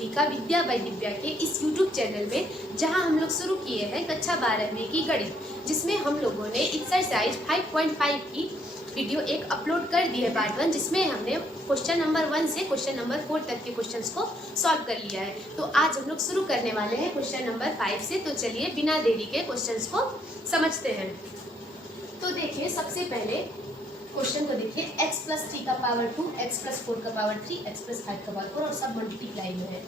सभी का विद्या बाई दिव्या के इस YouTube चैनल में, जहां हम लोग शुरू किए हैं कक्षा 12वीं की गणित, जिसमें हम लोगों ने एक्सरसाइज 5.5 की वीडियो एक अपलोड कर दी है पार्ट 1, जिसमें हमने क्वेश्चन नंबर 1 से क्वेश्चन नंबर 4 तक के क्वेश्चंस को सॉल्व कर लिया है। तो आज हम लोग शुरू करने वाले हैं क्वेश्चन नंबर 5 से। तो चलिए बिना देरी के क्वेश्चंस को समझते हैं। तो देखिए, सबसे पहले क्वेश्चन को देखिए, x प्लस 3 का पावर 2, x प्लस 4 का पावर 3, x प्लस 5 का पावर 4 और सब मल्टीप्लाई में है।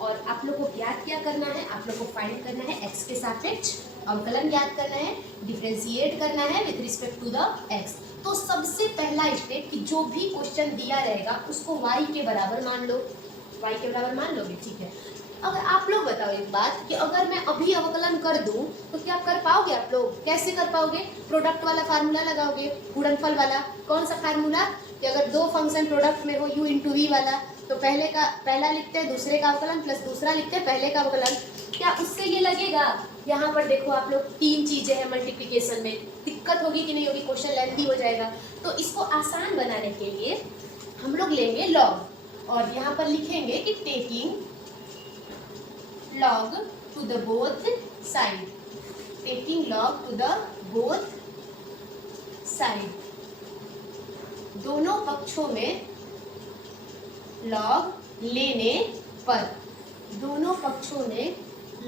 और आप लोग को ज्ञात क्या करना है, आप लोग को फाइंड करना है x के सापेक्ष अवकलन ज्ञात करना है, डिफरेंशिएट करना है with respect to the x। तो सबसे पहला स्टेप कि जो भी क्वेश्चन दिया रहेगा उसको y के बराबर मान लो। y के बराबर मान लोगे, ठीक है। अगर आप लोग बताओ एक बात कि अगर मैं अभी अवकलन कर दूं तो क्या कर पाओगे आप लोग? कैसे कर पाओगे? प्रोडक्ट वाला फार्मूला लगाओगे, गुणनफल वाला। कौन सा फार्मूला? कि अगर दो फंक्शन प्रोडक्ट में हो u इंटू वी वाला, तो पहला लिखते हैं दूसरे का अवकलन प्लस दूसरा लिखते हैं पहले का अवकलन। क्या उससे ये लगेगा? यहाँ पर देखो आप लोग, तीन चीजें हैं मल्टीप्लिकेशन में, दिक्कत होगी कि नहीं होगी? क्वेश्चन लेंथी हो जाएगा। तो इसको आसान बनाने के लिए हम लोग लेंगे लॉग, और यहाँ पर लिखेंगे कि taking log to the both side, taking log to the both side, दोनों पक्षों में log लेने पर, दोनों पक्षों में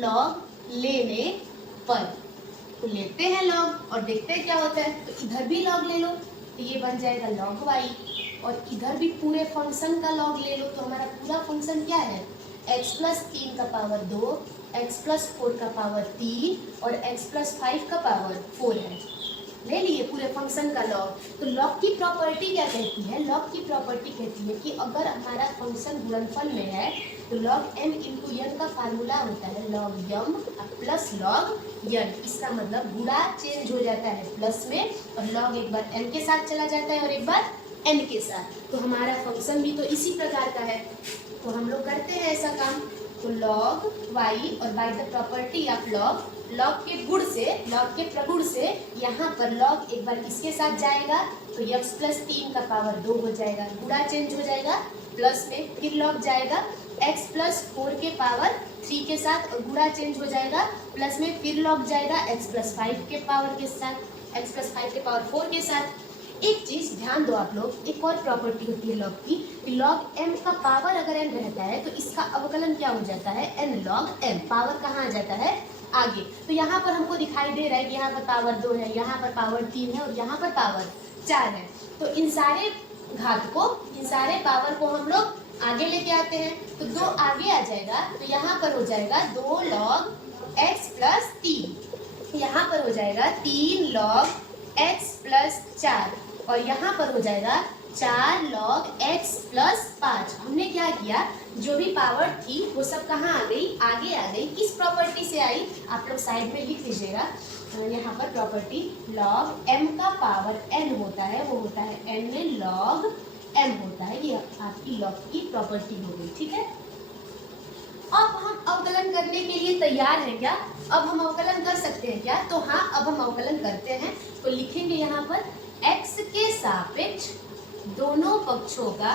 log लेने पर। तो लेते हैं log और देखते हैं क्या होता है। तो इधर भी log ले लो तो ये बन जाएगा log y, और इधर भी पूरे फंक्शन का log ले लो तो हमारा पूरा फंक्शन क्या है? x प्लस 3 का पावर 2, x प्लस 4 का पावर 3 और x प्लस 5 का पावर 4 है। ले लिए पूरे फंक्शन का लॉग। तो लॉग की प्रॉपर्टी क्या कहती है? लॉग की प्रॉपर्टी कहती है कि अगर हमारा फंक्शन गुणनफल में है तो लॉग m इंटू n का फार्मूला होता है log m plus log n। इसका मतलब गुणा चेंज हो जाता है प्लस में, और लॉग एक बार n के साथ चला जाता है और एक बार n के साथ। तो हमारा फंक्शन भी तो इसी प्रकार का है। तो हम लोग करते हैं ऐसा काम। तो log y और by the property of log के गुण से, log के प्रगुण से यहाँ पर log एक बार इसके साथ जाएगा तो x प्लस 3 का पावर 2 हो जाएगा, गुणा चेंज हो जाएगा प्लस में, फिर log जाएगा x प्लस 4 के पावर 3 के साथ और गुणा चेंज हो जाएगा प्लस में, फिर log जाएगा x प्लस 5 के पावर के साथ, x प्लस 5 के पावर 4 के साथ। एक चीज ध्यान दो आप लोग, एक और प्रॉपर्टी होती है लॉग की, कि लॉग m का पावर अगर n रहता है तो इसका अवकलन क्या हो जाता है? n log m। पावर कहाँ आ जाता है? आगे। तो यहाँ पर हमको दिखाई दे रहा है कि यहाँ पर पावर 2 है, यहाँ पर पावर 3 है और यहाँ पर पावर 4 है। तो इन सारे घात को, इन सारे पावर को हम लोग आगे लेके आते हैं। तो 2 आगे आ जाएगा तो यहाँ पर हो जाएगा 2 log x प्लस 3, यहाँ पर हो जाएगा 3 log x प्लस 4, और यहाँ पर हो जाएगा 4 log x प्लस 5। हमने क्या किया, जो भी पावर थी वो सब कहाँ आ गई? आगे आ गई। किस प्रॉपर्टी से आई? आप लोग साइड में लिख लीजिएगा। यहाँ पर प्रॉपर्टी log m का पावर n होता है, वो होता है n log m होता है। ये आपकी log की प्रॉपर्टी हो गई, ठीक है। अब हम अवकलन करने के लिए तैयार हैं क्या? अब हम अवकलन कर सकते हैं क्या? तो हाँ, अब हम अवकलन करते हैं। तो लिखेंगे यहाँ पर x के सापेक्ष दोनों पक्षों का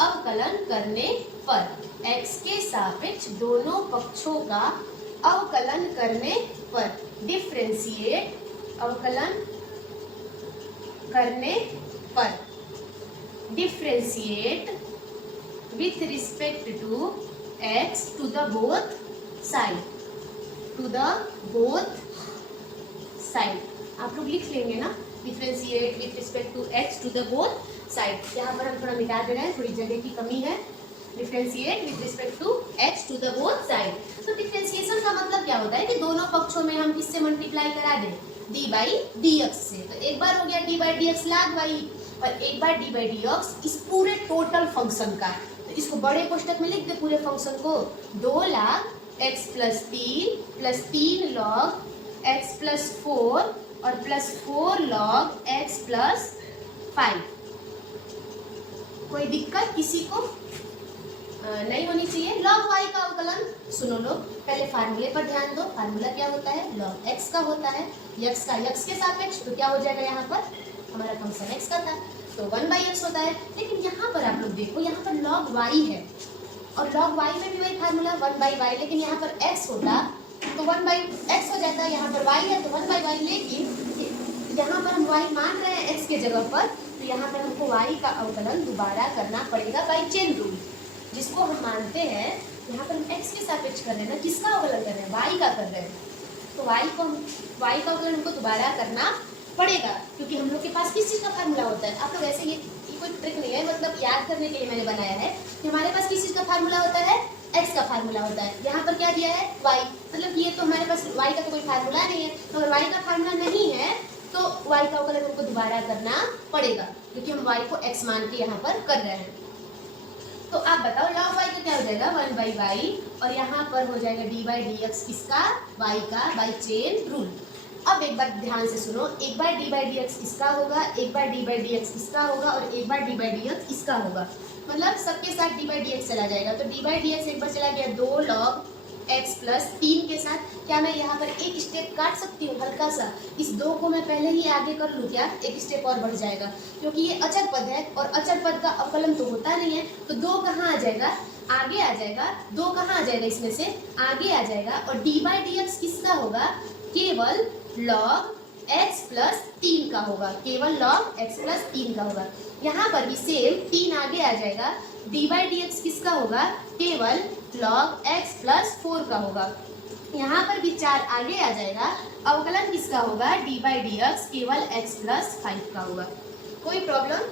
अवकलन करने पर, x के सापेक्ष दोनों पक्षों का अवकलन करने पर, डिफरेंशिएट अवकलन करने पर, differentiate with respect to x to the both side, to the both side। आप लोग लिख लेंगे ना, differentiate with respect to x to the both side। यहाँ पर हम थोड़ा मिटा दे रहे हैं, थोड़ी जगह की कमी है। Differentiate with respect to x to the both side। तो डिफरेंशिएशन का मतलब क्या होता है कि दोनों पक्षों में हम किससे मल्टीप्लाई करा दें? d बाई dx से। तो एक बार हो गया d by dx log y, और एक बार d बाई dx इस पूरे टोटल फंक्शन का। तो इसको बड़े कोष्टक में लिख दे पूरे फंक्शन को, 2 log x plus 3 log x plus 4 और प्लस 4 log x प्लस 5। कोई दिक्कत किसी को नहीं होनी चाहिए। log y का अवकलन सुनो लोग, पहले फार्मूले पर ध्यान दो। फार्मूला क्या होता है? log x का होता है, x का x के सापेक्ष। तो क्या हो जाएगा? यहाँ पर हमारा फंक्शन x का था तो 1/x होता है। लेकिन यहाँ पर आप लोग देखो, यहाँ पर log y है, और log y में भी वही फार्मूला 1/y, लेकिन यहाँ पर x होता तो 1/x हो जाता, यहाँ पर y है तो 1/y, लेकिन यहाँ पर हम y मान रहे हैं x के जगह पर, तो यहाँ पर हमको y का अवकलन दोबारा करना पड़ेगा बाई चेन रूल, जिसको हम मानते हैं यहाँ पर हम x के सापेक्ष कर रहे हैं ना, किसका अवकलन कर रहे हैं, y का कर रहे हैं, तो y का अवकलन हमको दोबारा करना पड़ेगा, क्योंकि हम लोग के पास किस चीज़ का फार्मूला होता है। आप लोग ऐसे ये कोई ट्रिक नहीं है, मतलब याद करने के लिए मैंने बनाया है कि हमारे पास किस चीज़ का फार्मूला होता है, x का फार्मूला होता है। यहाँ पर क्या दिया है, y, मतलब ये तो हमारे पास y का तो कोई फार्मूला नहीं है, तो अगर y का फार्मूला नहीं है तो y का अवकलन हमको दोबारा करना पड़ेगा, क्योंकि हम y को x मान के यहाँ पर कर रहे हैं। तो आप बताओ log y का क्या हो जाएगा 1/y, और यहाँ पर हो जाएगा d/dx किसका, y का, बाई चेन रूल। अब एक बार ध्यान से सुनो, एक बार d/dx इसका होगा, एक बार d/dx इसका होगा, और एक बार d/dx इसका होगा, मतलब सबके साथ d/dx चला जाएगा, तो d/dx एक बार चला गया 2 log x प्लस 3 के साथ। क्या मैं यहाँ पर एक स्टेप काट सकती हूँ हल्का सा, इस 2 को मैं पहले ही आगे कर लूँ क्या, एक स्टेप और बढ़ जाएगा, क्योंकि ये अचर पद है और अचर पद का अवकलन तो होता नहीं है, तो 2 कहाँ आ जाएगा, आगे आ जाएगा, 2 कहाँ आ जाएगा, इसमें से आगे आ जाएगा, और d/dx किसका होगा, केवल log x प्लस 3 का होगा, केवल log x प्लस 3 का होगा। यहाँ पर भी सेम 3 आगे आ जाएगा, d/dx किसका होगा, केवल log x प्लस 4 का होगा। यहाँ पर भी 4 आगे आ जाएगा, अवकलन किसका होगा, d/dx केवल x प्लस 5 का होगा। कोई प्रॉब्लम,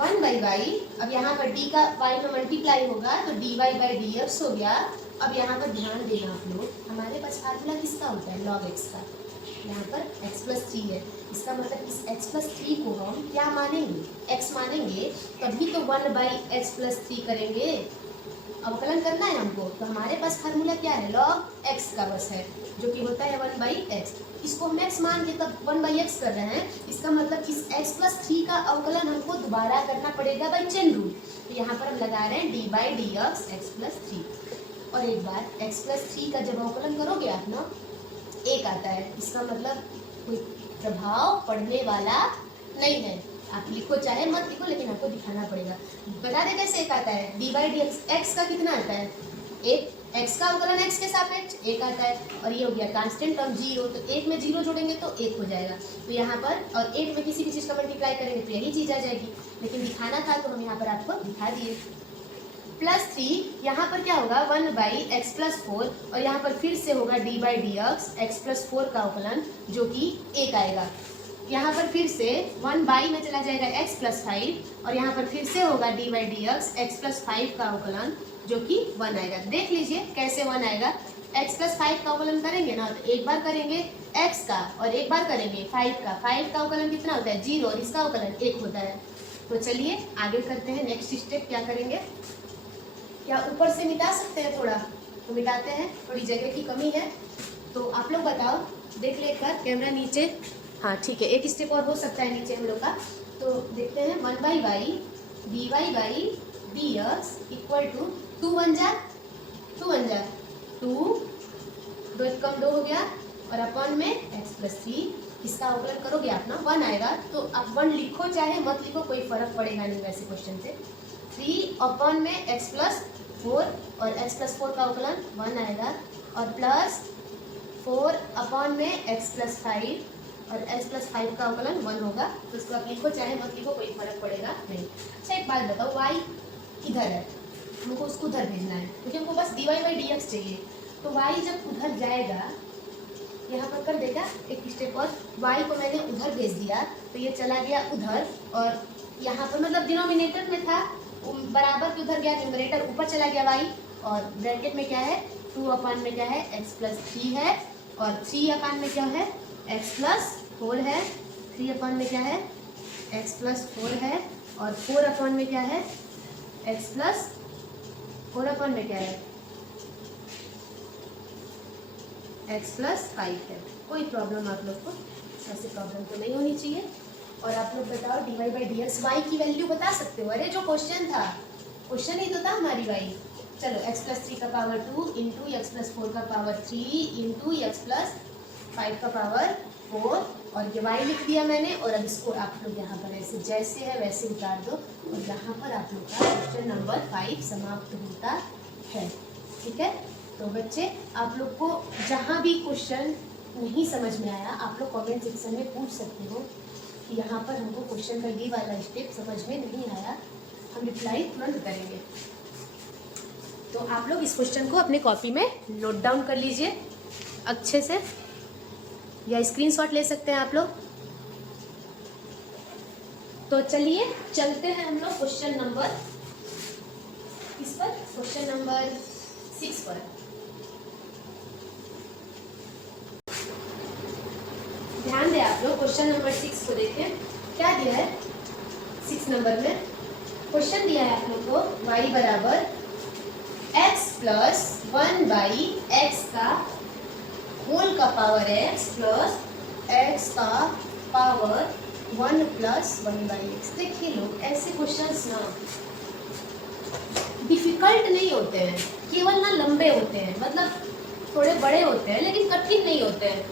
1/y, अब यहाँ पर d का y में मल्टीप्लाई होगा तो dy/dx हो गया। अब यहाँ पर ध्यान देना आप लोग, हमारे पास फार्मूला किसका होता है, log x का, यहाँ पर x प्लस 3 है, इसका मतलब इस x प्लस 3 को हम क्या मानेंगे, x मानेंगे, तभी तो 1/x प्लस 3 करेंगे, अवकलन करना है हमको, तो हमारे पास फार्मूला क्या है, log x का बस है, जो कि होता है 1/x, इसको हम x मान के तब 1/x कर रहे हैं, इसका मतलब इस x प्लस 3 का अवकलन हमको दोबारा करना पड़ेगा बाई चेन रूल, तो यहाँ पर हम लगा रहे हैं d/dx x प्लस 3, और एक बार x प्लस 3 का जब अवकलन करोगे आप ना, 1 आता है, इसका मतलब कोई प्रभाव पड़ने वाला नहीं है, आप लिखो चाहे मत लिखो, लेकिन आपको दिखाना पड़ेगा। बता दे कैसे 1 आता है, d/dx x का कितना आता है, 1, x का अवकलन x के सापेक्ष 1 आता है, और ये हो गया कांस्टेंट टर्म 0, तो 1 में 0 जोड़ेंगे तो 1 हो जाएगा, तो यहाँ पर, और 1 में किसी भी चीज़ का मल्टीप्लाई करेंगे तो यही चीज़ आ जाएगी, लेकिन दिखाना था तो हम यहाँ पर आपको दिखा दिए। प्लस 3, यहाँ पर क्या होगा 1/x प्लस 4, और यहाँ पर फिर से होगा d/dx x प्लस 4 का अवकलन, जो कि 1 आएगा, यहाँ पर फिर से 1/, में चला जाएगा x प्लस 5, और यहाँ पर फिर से होगा d/dx x प्लस 5 का अवकलन, जो कि 1 आएगा। देख लीजिए कैसे 1 आएगा, x प्लस 5 का अवकलन करेंगे ना, तो एक बार करेंगे x का और एक बार करेंगे 5 का, 5 का अवकलन कितना होता है 0, और इसका अवकलन 1 होता है। तो चलिए आगे करते हैं, नेक्स्ट स्टेप क्या करेंगे, क्या ऊपर से मिटा सकते हैं थोड़ा, तो मिटाते हैं, थोड़ी जगह की कमी है, तो आप लोग बताओ, देख ले कर कैमरा नीचे, हाँ ठीक है, एक स्टेप और हो सकता है नीचे हम लोग का, तो देखते हैं 1/y dy/dx इक्वल टू 2 बन जा 2 बन जा 2, 2 कम 2 हो गया, और अपन में x प्लस 3, इसका अवकलन करोगे आप ना 1 आएगा, तो आप 1 लिखो चाहे मत लिखो, कोई फर्क पड़ेगा नहीं वैसे क्वेश्चन से। 3 अपन में x प्लस 4, और x प्लस 4 का अवकलन 1 आएगा, और प्लस 4 अपन में x प्लस 5, और x प्लस 5 का अवकलन 1 होगा, तो इसको आप लिखो चाहे मत लिखो, कोई फर्क पड़ेगा नहीं। अच्छा एक बात बताओ, y इधर है, हमको उसको उधर भेजना है, क्योंकि हमको बस dy/dx चाहिए, तो y जब उधर जाएगा, यहाँ पर कर देगा एक स्टेप और, y को मैंने उधर भेज दिया, तो ये चला गया उधर, और यहाँ पर मतलब डिनोमिनेटर में था, बराबर के उधर गया, न्यूमरेटर ऊपर चला गया y, और ब्रैकेट में क्या है 2 अपान में क्या है x प्लस 3 है, और 3 अपान में क्या है x प्लस 4 है, 3 अपान में क्या है x प्लस 4 है, और 4 अपान में क्या है x प्लस 4 अपान में क्या है x प्लस 5 है। कोई प्रॉब्लम आप लोग को, ऐसी प्रॉब्लम तो नहीं होनी चाहिए। और आप लोग बताओ dy/dx y की वैल्यू बता सकते हो, अरे जो क्वेश्चन था, क्वेश्चन ही तो था हमारी y। चलो x प्लस 3 का पावर 2 इंटू एक्स प्लस 4 का पावर 3 इंटू एक्स प्लस 5 का पावर 4 और ये y लिख दिया मैंने। और अब इसको आप लोग यहाँ पर ऐसे जैसे है वैसे उतार दो और यहाँ पर आप लोग का क्वेश्चन नंबर 5 समाप्त होता है। ठीक है, तो बच्चे आप लोग को जहाँ भी क्वेश्चन नहीं समझ में आया आप लोग कमेंट सेक्शन में पूछ सकते हो कि यहाँ पर हमको क्वेश्चन का ये वाला स्टेप समझ में नहीं आया, हम रिप्लाई तुरंत करेंगे। तो आप लोग इस क्वेश्चन को अपने कॉपी में नोट डाउन कर लीजिए अच्छे से, या स्क्रीनशॉट ले सकते हैं आप लोग। तो चलिए चलते हैं हम लोग क्वेश्चन नंबर किस पर, क्वेश्चन नंबर 6 पर। ध्यान दें आप लोग, क्वेश्चन नंबर 6 को देखें क्या दिया है। 6 नंबर में क्वेश्चन दिया है आप लोग को y बराबर x प्लस 1/x का होल का पावर x प्लस x का पावर 1 प्लस 1/x। देखिए लोग, ऐसे क्वेश्चंस ना डिफिकल्ट नहीं होते हैं, केवल ना लंबे होते हैं, मतलब थोड़े बड़े होते हैं लेकिन कठिन नहीं होते हैं।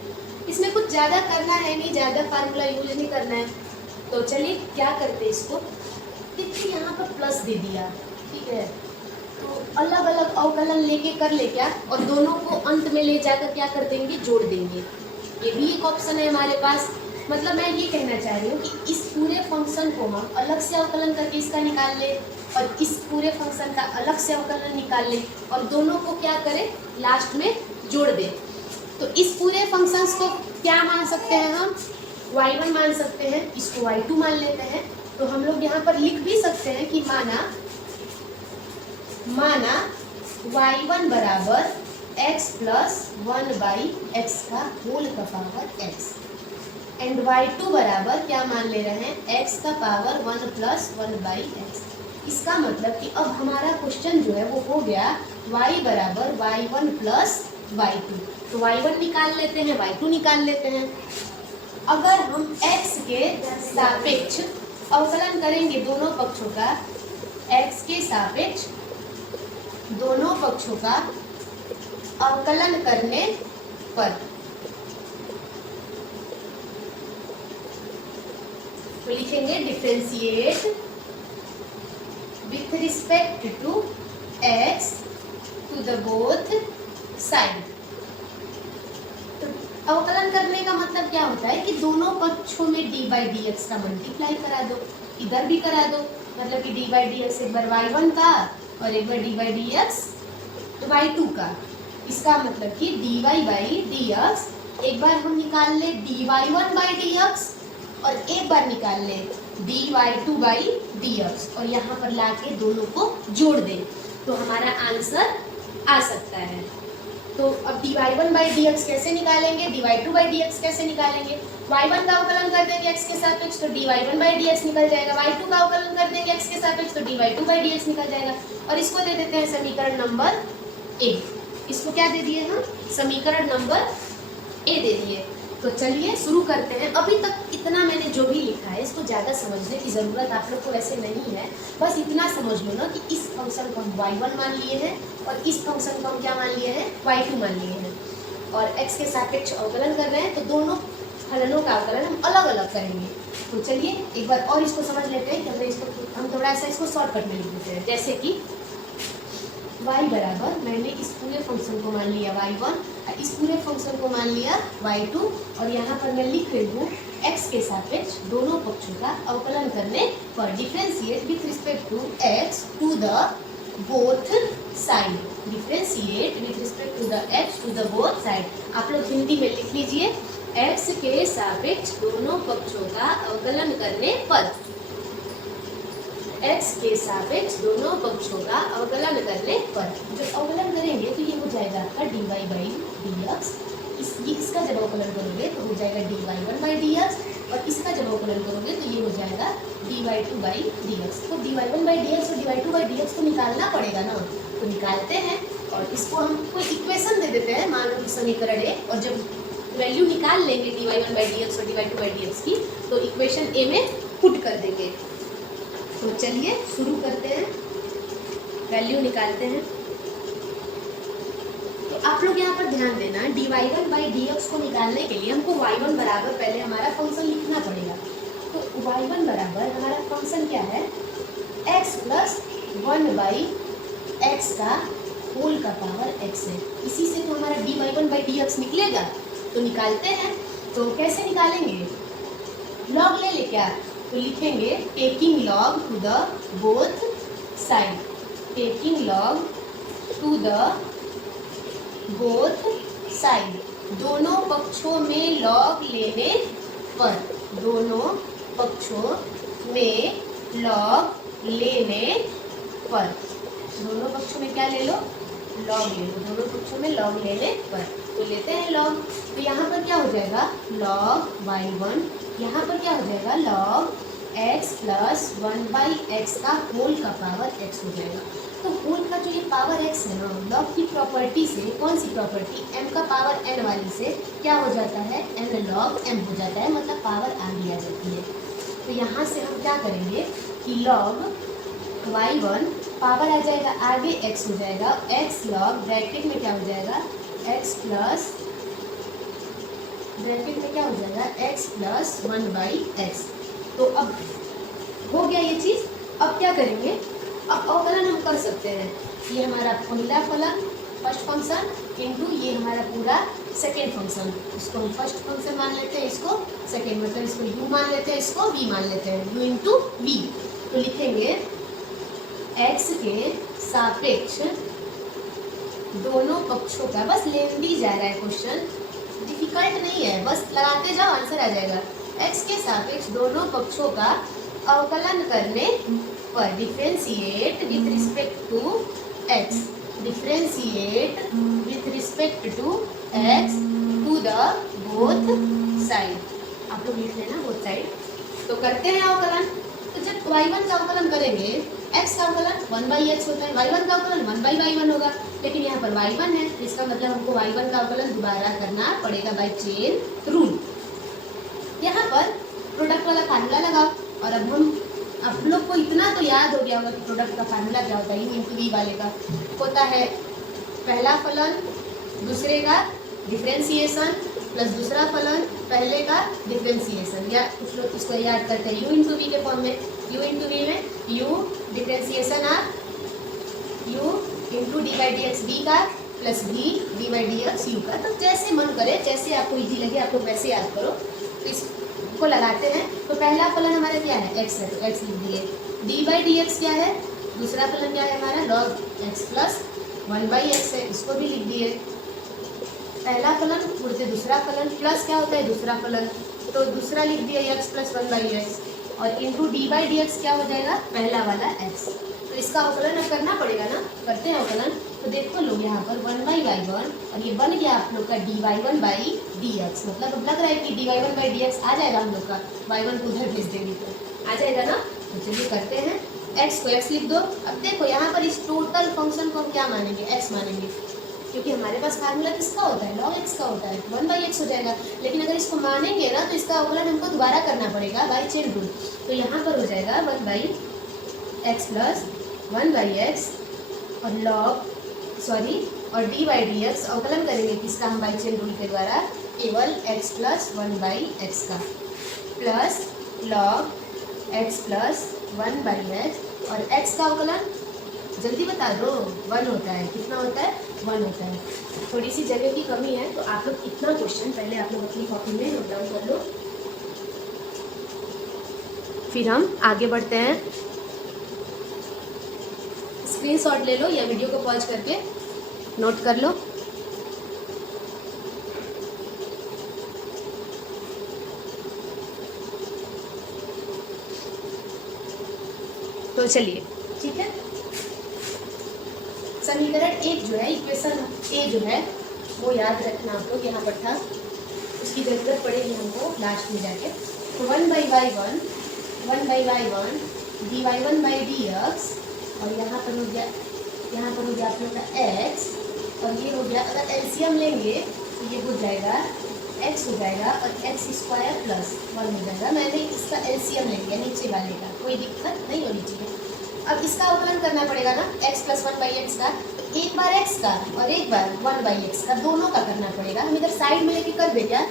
इसमें कुछ ज़्यादा करना है नहीं, ज़्यादा फार्मूला यूज नहीं करना है। तो चलिए क्या करते हैं इसको। देखिए यहाँ पर प्लस दे दिया, ठीक है, तो अलग अलग अवकलन लेके कर ले क्या, और दोनों को अंत में ले जाकर क्या कर देंगे, जोड़ देंगे। ये भी एक ऑप्शन है हमारे पास। मतलब मैं ये कहना चाह रही हूँ कि इस पूरे फंक्शन को हम अलग से अवकलन करके इसका निकाल ले और इस पूरे फंक्शन का अलग से अवकलन निकाल ले और दोनों को क्या करें, लास्ट में जोड़ दें। तो इस पूरे फंक्शंस को क्या मान सकते हैं हम, y1 मान सकते हैं, इसको y2 मान लेते हैं। तो हम लोग यहाँ पर लिख भी सकते हैं कि माना y1 बराबर x प्लस 1/x का होल का पावर x एंड y2 बराबर क्या मान ले रहे हैं, x का पावर 1 प्लस 1/x। इसका मतलब कि अब हमारा क्वेश्चन जो है वो हो गया y बराबर y1 प्लस y2। तो y1 निकाल लेते हैं, y2 निकाल लेते हैं। अगर हम x के सापेक्ष अवकलन करेंगे दोनों पक्षों का, x के सापेक्ष दोनों पक्षों का अवकलन करने पर तो लिखेंगे differentiate with respect to x to the both side. तो अवकलन करने का मतलब क्या होता है कि दोनों पक्षों में d/dx का मल्टीप्लाई करा दो, इधर भी करा दो। मतलब कि d/dx एक बार y1 का और एक बार d/dx y2 का। इसका मतलब कि dy/dx एक बार हम निकाल ले dy1/dx और एक बार निकाल ले dy2/dx और यहाँ पर लाके दोनों को जोड़ दें तो हमारा आंसर आ सकता है। तो अब dy1/dx कैसे निकालेंगे, dy2/dx कैसे निकालेंगे। y1 का अवकलन कर देंगे x के सापेक्ष तो dy1/dx निकल जाएगा, y2 का अवकलन कर देंगे x के सापेक्ष तो dy2/dx निकल जाएगा। और इसको दे देते हैं समीकरण नंबर ए। इसको क्या दे दिए हम, समीकरण नंबर ए दे दिए। तो चलिए शुरू करते हैं। अभी तक इतना मैंने जो भी लिखा है इसको ज़्यादा समझने की ज़रूरत आप लोग को वैसे नहीं है। बस इतना समझ लो ना कि इस फंक्शन को हम y1 मान लिए हैं और इस फंक्शन को हम क्या मान लिए हैं, y2 मान लिए हैं और x के सापेक्ष अवकलन कर रहे हैं। तो दोनों फलनों का अवकलन हम अलग अलग करेंगे। तो चलिए एक बार और इसको समझ लेते हैं कि हम थोड़ा सा इसको शॉर्टकट में लिख देते हैं। जैसे कि y बराबर मैंने इस पूरे फंक्शन को मान लिया y1, इस पूरे फंक्शन को मान लिया y2 और यहाँ पर मैं लिख रही हूँ x के सापेक्ष दोनों पक्षों का अवकलन करने पर differentiate with respect to x to the both side. Differentiate with respect to the x to the both side. आप लोग हिंदी में लिख लीजिए x के सापेक्ष दोनों पक्षों का अवकलन करने पर, x के सापेक्ष दोनों पक्षों का अवकलन करने पर। जब अवकलन करेंगे तो ये हो जाएगा आपका dy/dx। इसका जब अवकलन करोगे तो हो जाएगा dy1/dx और इसका जब अवकलन करोगे तो ये हो जाएगा dy2/dx। तो dy1/dx और dy2/dx को निकालना पड़ेगा ना, तो निकालते हैं और इसको हम कोई इक्वेशन दे देते हैं, मान लो समीकरण ए। और जब वैल्यू निकाल लेंगे dy1/dx और dy2/dx की तो इक्वेशन ए में पुट कर देंगे। तो चलिए शुरू करते हैं, वैल्यू निकालते हैं। तो आप लोग यहाँ पर ध्यान देना, dy1 बाई dx को निकालने के लिए हमको y1 बराबर पहले हमारा फंक्शन लिखना पड़ेगा। तो y1 बराबर हमारा फंक्शन क्या है, x प्लस 1 बाई एक्स का होल का पावर x है। इसी से तो हमारा dy1 बाई dx निकलेगा। तो निकालते हैं, तो कैसे निकालेंगे, लॉग ले ले क्या, तो लिखेंगे taking log to the both side, taking log to the both side, दोनों पक्षों में लॉग लेने पर, दोनों पक्षों में लॉग लेने पर, दोनों पक्षों में क्या ले लो, लॉग ले लो, दोनों पक्षों में लॉग लेने पर। तो लेते हैं लॉग, तो यहाँ पर क्या हो जाएगा लॉग y1, यहाँ पर क्या हो जाएगा log x plus 1 by x का होल का पावर x हो जाएगा। तो होल का जो ये पावर x है ना, लॉग की प्रॉपर्टी से, कौन सी प्रॉपर्टी, m का पावर n वाली से क्या हो जाता है, n लॉग m हो जाता है, मतलब पावर आगे आ जाती है। तो यहाँ से हम क्या करेंगे कि लॉग y1 पावर आ जाएगा आगे x हो जाएगा, x लॉग ब्रैकेट में क्या हो जाएगा x प्लस, ब्रैकेट में क्या हो जाएगा x प्लस 1 बाई एक्स। तो अब हो गया ये चीज़। अब क्या करेंगे, अब अवकलन हम कर सकते हैं, ये हमारा पहला फलन फर्स्ट फंक्शन इनटू ये हमारा पूरा सेकेंड फंक्शन, इसको हम फर्स्ट फंक्शन मान लेते हैं, इसको सेकेंड, मतलब इसको u मान लेते हैं, इसको v मान लेते हैं, u इंटू वी। तो लिखेंगे x के सापेक्ष दोनों पक्षों का, बस लेंदी जा रहा है क्वेश्चन, डिफिकल्ट नहीं है, बस लगाते जाओ आंसर आ जाएगा। x के सापेक्ष दोनों पक्षों का अवकलन करने पर, differentiate with respect to x, differentiate with respect to x to the both side, आप लोग लिख लेना बोथ साइड। तो करते हैं अवकलन, तो जब y1 का अवकलन करेंगे, x का अवकलन 1 बाई एक्स होता है, y1 का अवकलन 1 बाई y1 होगा, लेकिन यहाँ पर y1 है, इसका मतलब हमको y1 का अवकलन दोबारा करना पड़ेगा बाई चेन रूल। यहाँ पर प्रोडक्ट वाला फार्मूला लगाओ, और अब हम, आप लोग को इतना तो याद हो गया होगा कि प्रोडक्ट का फार्मूला क्या होता है, u इंटू वी वाले का होता है पहला फलन दूसरे का डिफ्रेंसिएशन प्लस दूसरा फलन पहले का डिफ्रेंसिएशन, या कुछ लोग इसको याद करते हैं u इंटू वी के फॉर्म में, u इंटू वी में u differentiation of u into d by d x v का plus v d by d x u का। तो जैसे मन करे, जैसे आपको इजी लगे आप लोग वैसे याद करो। तो इसको लगाते हैं, तो पहला फलन हमारा क्या है x है, तो x लिख दिए, डी बाई डी एक्स क्या है, दूसरा फलन क्या है हमारा log x plus 1 by x है, इसको भी लिख दिए। पहला फलन उड़ते दूसरा फलन प्लस क्या होता है दूसरा फलन, तो दूसरा लिख दिया x प्लस 1 बाई एक्स, और into d by d x क्या हो जाएगा पहला वाला x। तो इसका अवकलन करना पड़ेगा ना, करते हैं अवकलन। तो देखो लोग यहाँ पर 1 बाई y1, और ये बन गया आप लोग का dy1 बाई dx, मतलब अब लग रहा है कि dy1 बाई dx आ जाएगा हम लोग का, y1 को उधर भेज देंगे तो आ जाएगा ना। तो चलिए करते हैं, x को x लिख दो। अब देखो यहाँ पर इस टोटल फंक्शन को हम क्या मानेंगे, x मानेंगे, क्योंकि हमारे पास फार्मूला किसका होता है लॉग x का होता है, 1 बाई एक्स हो जाएगा। लेकिन अगर इसको मानेंगे ना तो इसका अवकलन हमको दोबारा करना पड़ेगा बाई चेन रूल। तो यहाँ पर हो जाएगा 1 by x plus 1 by x और लॉग और डी बाई डी एक्स अवकलन करेंगे किसका हम बाई चेन रूल के द्वारा, केवल x प्लस 1 बाई एक्स का, plus log x plus 1 by x, और x का अवकलन जल्दी बता दो 1 होता है, कितना होता है 1 होता है। थोड़ी सी जगह की कमी है, तो आप लोग इतना क्वेश्चन पहले आप लोग अपनी कॉपी में नोट डाउन कर लो, फिर हम आगे बढ़ते हैं। स्क्रीनशॉट ले लो या वीडियो को पॉज करके नोट कर लो। तो चलिए ठीक है, समीकरण 1 जो है, इक्वेशन ए जो है वो याद रखना आप लोग, यहाँ पर था, उसकी जरूरत पड़ेगी हमको लास्ट में जाके। तो 1 by y1 dy1 by dx, और यहाँ पर हो गया आप लोग का x, और ये हो गया, अगर एलसीएम लेंगे तो ये हो जाएगा x हो जाएगा, और x स्क्वायर प्लस 1 हो जाएगा। मैंने इसका एलसीएम ले लिया नीचे वाले का, कोई दिक्कत नहीं होनी चाहिए। अब इसका अवकलन करना पड़ेगा ना, x प्लस 1/x का, तो एक बार x का और एक बार 1/x का, दोनों का करना पड़ेगा। हम इधर साइड में लेके कर दे क्या,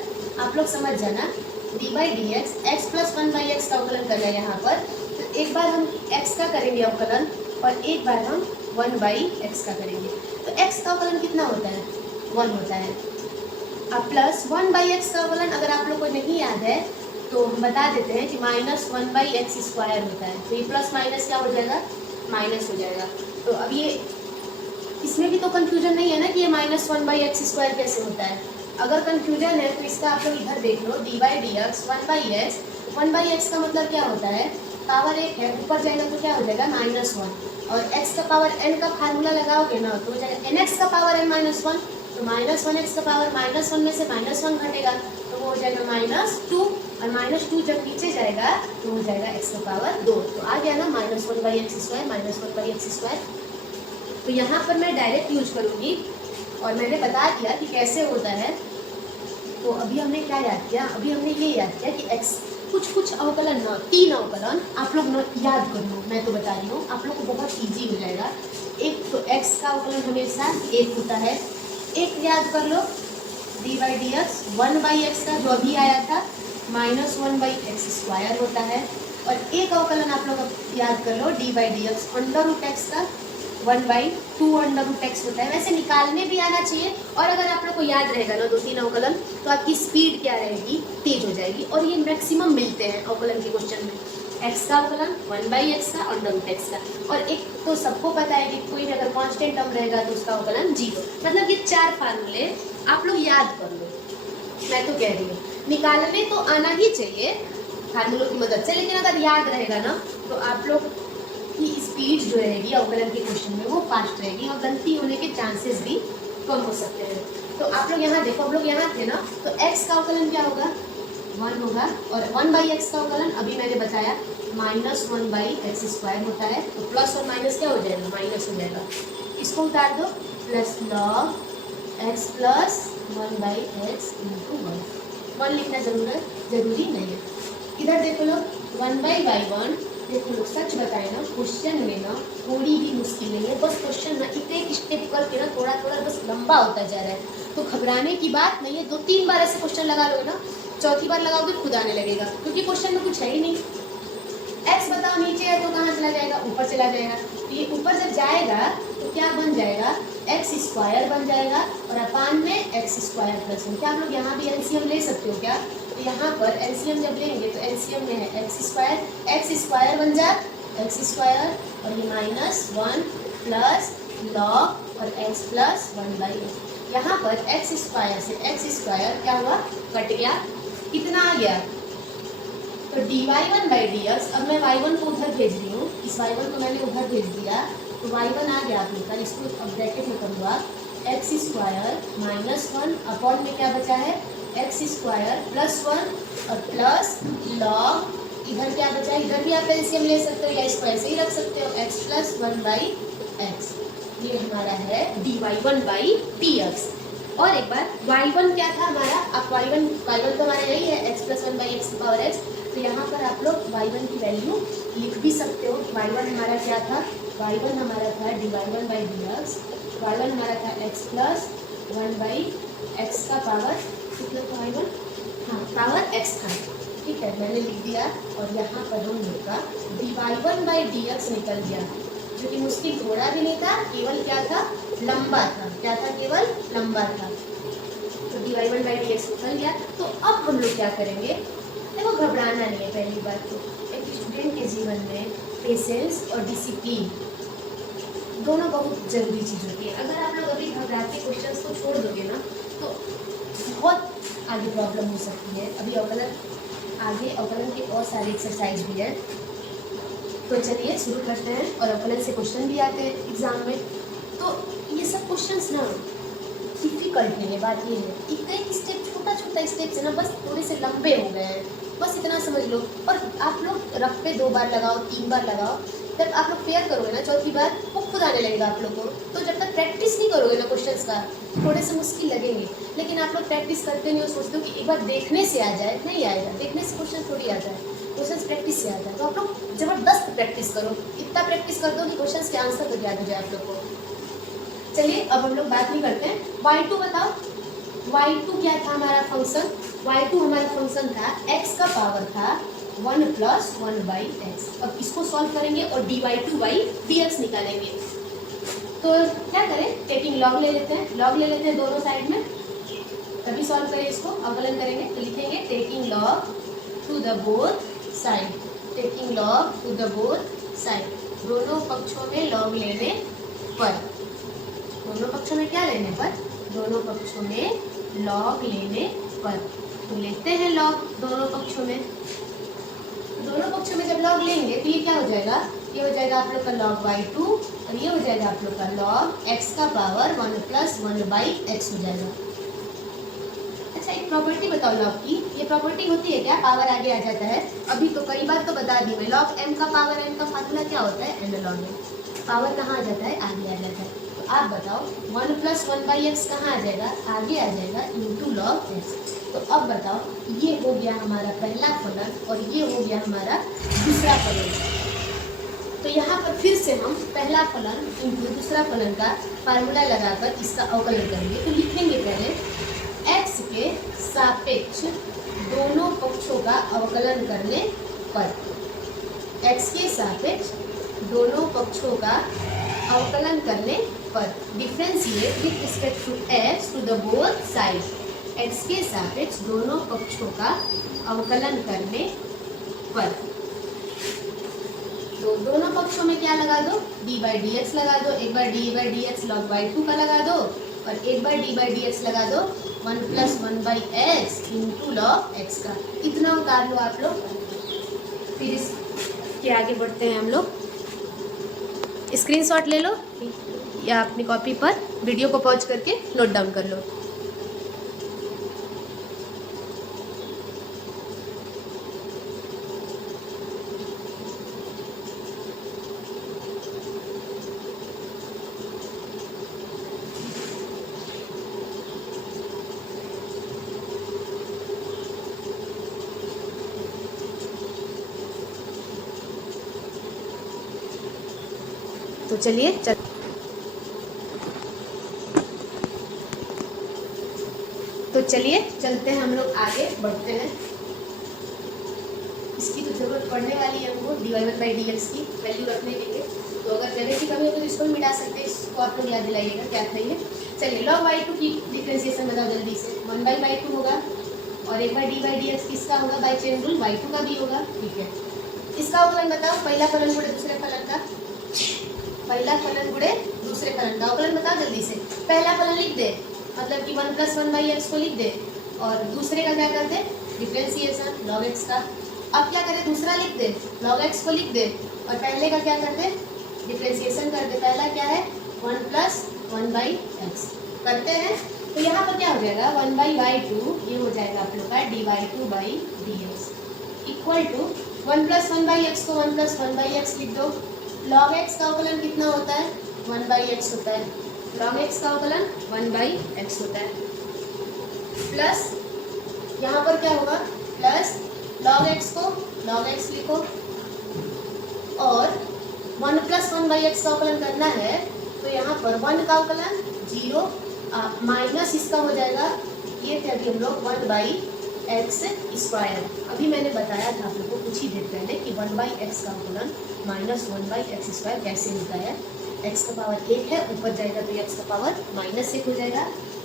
आप लोग समझ जाना। d/dx x प्लस 1/x का अवकलन करना है यहाँ पर, तो एक बार हम x का करेंगे अवकलन और एक बार हम 1/x का करेंगे। तो x का अवकलन कितना होता है, 1 होता है। अब प्लस 1/x का अवकलन अगर आप लोग को नहीं याद है तो हम बता देते हैं कि -1/x² होता है। तो ये प्लस माइनस क्या हो जाएगा, माइनस हो जाएगा। तो अब ये इसमें भी तो कंफ्यूजन नहीं है ना कि ये -1/x² कैसे होता है। अगर कंफ्यूजन है तो इसका आप लोग इधर देख लो, d/dx 1/x का मतलब क्या होता है, पावर 1 है, ऊपर जाएगा तो क्या हो जाएगा -1, और x का पावर n का फार्मूला लगाओगे ना तो हो जाएगा nx का पावर n -1, तो -1x का पावर -1 में से -1 घटेगा तो वो हो जाएगा -2, और -2 जब नीचे जाएगा तो हो जाएगा x का पावर 2। तो आ गया ना -1/x², -1/x²। तो यहाँ पर मैं डायरेक्ट यूज करूँगी और मैंने बता दिया कि कैसे होता है। तो अभी हमने क्या याद किया, अभी हमने ये याद किया कि x कुछ अवकलन ना, 3 अवकलन आप लोग ना याद कर लो, मैं तो बता रही हूँ आप लोग को बहुत ईजी हो जाएगा। एक तो x का अवकलन हमेशा 1 होता है, एक याद कर लो d/dx 1/x का जो अभी आया था -1/x² होता है, और एक अवकलन आप लोग याद कर लो d/dx √x का 1/2 होता है। वैसे निकालने भी आना चाहिए, और अगर आप लोग को याद रहेगा ना 2-3 अवकलन तो आपकी स्पीड क्या रहेगी, तेज हो जाएगी। और ये मैक्सिमम मिलते हैं अवकलन के क्वेश्चन में, x का अवकलन 1/x का √x का, और एक तो सबको पता है कि कोई भी अगर कांस्टेंट टर्म रहेगा तो उसका अवकलन 0। मतलब ये 4 फार्मूले आप लोग याद कर लो, मैं तो कह रही हूँ निकालने तो आना ही चाहिए फार्मूलों की मदद से, लेकिन अगर याद रहेगा ना तो आप लोग की स्पीड जो रहेगी अवकलन के क्वेश्चन में वो फास्ट रहेगी और गलती होने के चांसेस भी कम हो सकते हैं। तो आप लोग यहाँ देखो, आप लोग यहाँ थे ना, तो x का अवकलन क्या होगा, 1 होगा, और 1/x का अवकलन अभी मैंने बताया -1/x² होता है। तो प्लस और माइनस क्या हो जाएगा, माइनस हो जाएगा। इसको उतार दो, plus log x plus 1/x × 1। 1 लिखना जरूरी नहीं है। इधर देखो लोग 1/y1, देखो लोग सच बताए ना, क्वेश्चन में ना थोड़ी भी मुश्किल नहीं है, बस क्वेश्चन ना एक स्टेप करके ना थोड़ा थोड़ा बस लंबा होता जा रहा है। तो घबराने की बात नहीं है, 2-3 बार ऐसे क्वेश्चन लगा लो ना, चौथी बार लगाओगे खुद आने लगेगा, क्योंकि क्वेश्चन में कुछ है ही नहीं। x बताओ नीचे है तो कहाँ चला जाएगा, ऊपर चला जाएगा। तो ये ऊपर जब जाएगा तो क्या बन जाएगा, x² बन जाएगा, और अपान में x² + 1। क्या आप लोग यहाँ भी एलसीएम ले सकते हो क्या, तो यहाँ पर एलसीएम जब लेंगे तो एलसीएम में है x² बन जाए x², और ये -1 प्लस log और x प्लस 1/x। यहाँ पर x² से x² क्या हुआ, कट गया, कितना आ गया, तो dy1/dx। अब मैं y1 को उधर भेज रही हूँ, इस y1 को मैंने उधर भेज दिया, तो y1 आ गया आप लोग का। इसको अब ब्रैकेट में करूँगा, x² -1 अपॉन में क्या बचा है, x² + 1 और प्लस log, इधर क्या बचा है, इधर भी आप एलसीएम ले सकते हो या इसको ऐसे ही रख सकते हो, x + 1/x। ये हमारा है dy1/dx। और एक बार y1 क्या था हमारा, आप y1 तो हमारा यही है x + 1/x⁴। तो यहाँ पर आप लोग y1 की वैल्यू लिख भी सकते हो कि y1 हमारा क्या था, y1 हमारा था dy1/dx, y1 हमारा था x + 1/x का पावर कितना था, y1 हाँ पावर x था, ठीक है, मैंने लिख दिया। और यहाँ पर हम लोग का dy1/dx निकल गया, जो कि मुश्किल थोड़ा भी नहीं था, केवल क्या था, लंबा था, क्या था, केवल लंबा था। तो dy1/dx निकल गया। तो अब हम लोग क्या करेंगे, देखो घबराना नहीं है। पहली बात तो एक स्टूडेंट के जीवन में पेशेंस और डिसिप्लिन दोनों बहुत जरूरी चीज़ होती है। अगर आप लोग अभी घबराते क्वेश्चंस को छोड़ दोगे ना तो बहुत आगे प्रॉब्लम हो सकती है। अभी अवकलन के और सारे एक्सरसाइज भी है, तो चलिए शुरू करते हैं। और अवकलन से क्वेश्चन भी आते हैं एग्जाम में, तो ये सब क्वेश्चंस ना डिफिकल्ट नहीं है। बात ये है कि कई स्टेप, छोटा स्टेप से ना बस थोड़े से लंबे हो गए हैं, बस इतना समझ लो। और आप लोग रफ पे 2 बार लगाओ, 3 बार लगाओ, जब आप लोग फेयर करोगे ना चौथी बार वो खुद आने लगेगा आप लोग को। तो जब तक प्रैक्टिस नहीं करोगे ना क्वेश्चंस का, थोड़े से मुश्किल लगेंगे, लेकिन आप लोग प्रैक्टिस करते नहीं हो, सोचते हो कि एक बार देखने से आ जाए, नहीं आएगा, देखने से क्वेश्चन थोड़ी आ जाए। क्वेश्चन प्रैक्टिस से आता है, तो आप लोग जबरदस्त प्रैक्टिस करो, इतना प्रैक्टिस कर दो कि क्वेश्चन के आंसर तो याद हो जाए आप लोग को। चलिए अब हम लोग बात नहीं करते हैं, y2 बताओ, y2 क्या था हमारा फंक्शन, y2 हमारा फंक्शन था x का पावर था 1 + 1/x। अब इसको सॉल्व करेंगे और dy2/dx निकालेंगे। तो क्या करें, टेकिंग लॉग ले लेते हैं, लॉग ले लेते हैं दोनों साइड में, तभी सॉल्व करें इसको, अवकलन करेंगे। तो लिखेंगे taking log to the both side, taking log to the both side, दोनों पक्षों में लॉग लेने पर, दोनों पक्षों में क्या लेने पर, दोनों पक्षों में लॉग लेने पर। तो लेते हैं लॉग दोनों पक्षों में, दोनों पक्षों में जब लॉग लेंगे तो ये क्या हो जाएगा, ये हो जाएगा आप लोग का log y2 और ये हो जाएगा आप लोग का log x का पावर 1 + 1/x हो जाएगा। अच्छा एक प्रॉपर्टी बताओ लॉग की, ये प्रॉपर्टी होती है क्या, पावर आगे आ जाता है, अभी तो कई बार तो बता दी मैं, log m का पावर n का फार्मूला क्या होता है, m log n, पावर कहाँ आ जाता है, आगे आ जाता है। तो आप बताओ 1 + 1/x कहाँ आ जाएगा, आगे आ जाएगा इंटू log x। तो अब बताओ ये हो गया हमारा पहला फलन और ये हो गया हमारा दूसरा फलन। तो यहाँ पर फिर से हम पहला फलन इंटू दूसरा फलन का फार्मूला लगाकर इसका अवकलन करेंगे। तो लिखेंगे पहले x के सापेक्ष दोनों पक्षों का अवकलन करने पर, x के सापेक्ष दोनों पक्षों का अवकलन करने पर, differentiate with respect to x to the both side, x के सापेक्ष दोनों पक्षों का अवकलन करने पर। तो दोनों पक्षों में क्या लगा दो, d/dx लगा दो, एक बार d/dx log y2 का लगा दो और एक बार d/dx लगा दो 1 + 1/x इंटू log x का। इतना उतार लो आप लोग, फिर इसके आगे बढ़ते हैं हम लोग। स्क्रीनशॉट ले लो या अपनी कॉपी पर वीडियो को पॉज करके नोट डाउन कर लो। तो चलिए चलते हैं हम लोग आगे बढ़ते हैं। इसकी तो जरूरत पड़ने वाली है हमको, dy/dx की वैल्यू रखने के लिए। तो अगर जगह की कमी हो तो इसको भी मिटा सकते हैं, इसको आप लोग याद दिलाइएगा क्या था ये। चलिए log y2 की डिफरेंशिएशन बताओ जल्दी से, 1/y2 होगा और एक बार d/dx किसका होगा, बाई चेन रूल y2 का भी होगा, ठीक है। इसका अवकलन बताओ, पहला फलन गुणे दूसरे फलन का, पहला फलन गुणे दूसरे फलन का अवकलन बताओ जल्दी से। पहला फलन लिख दे, मतलब कि 1 + 1/x को लिख दे और दूसरे का क्या कर दे, डिफरेंशिएशन log x का। अब क्या करें, दूसरा लिख दे, log x को लिख दे और पहले का क्या कर दे, डिफरेंशिएशन कर दे। पहला क्या है 1 + 1/x करते हैं। तो यहाँ पर क्या हो जाएगा 1/y2, ये हो जाएगा आप लोग का dy2/dx इक्वल टू 1 + 1/x को 1 + 1/x लिख दो। log x का अवकलन कितना होता है, 1/x होता है, log x का अवकलन 1/x होता है। प्लस यहाँ पर क्या होगा, प्लस log x को log x लिखो और 1 + 1/x का अवकलन करना है। तो यहाँ पर 1 का अवकलन 0 माइनस इसका हो जाएगा, ये थे अभी हम लोग 1/x²। अभी मैंने बताया था आप लोगों को कुछ ही देर पहले कि 1/x का अवकलन -1/x² कैसे होता है। x का पावर 1 है, ऊपर जाएगा तो x का पावर -1 हो जाएगा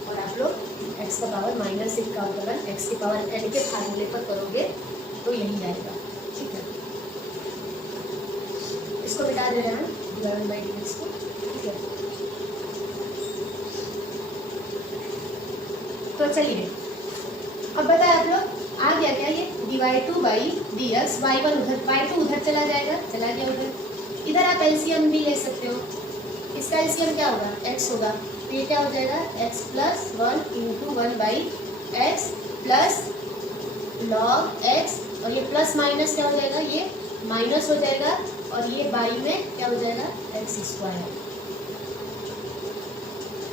और आप लोग x का पावर -1 का अवकलन x की पावर n के फार्मूले पर करोगे तो यही आएगा, ठीक है। इसको मिटा दे रहे हैं dy/dx को, ठीक है। तो चलिए अब बताए आप लोग आ गया क्या, ये dy2/dx, y2 उधर चला जाएगा, चला गया उधर। इधर आप एलसीएम भी ले सकते हो, इसका एलसीएम क्या होगा, x होगा, तो ये क्या हो जाएगा x + 1 × 1/x plus log x, और ये प्लस माइनस क्या हो जाएगा, ये माइनस हो जाएगा और ये बाई में क्या हो जाएगा x²।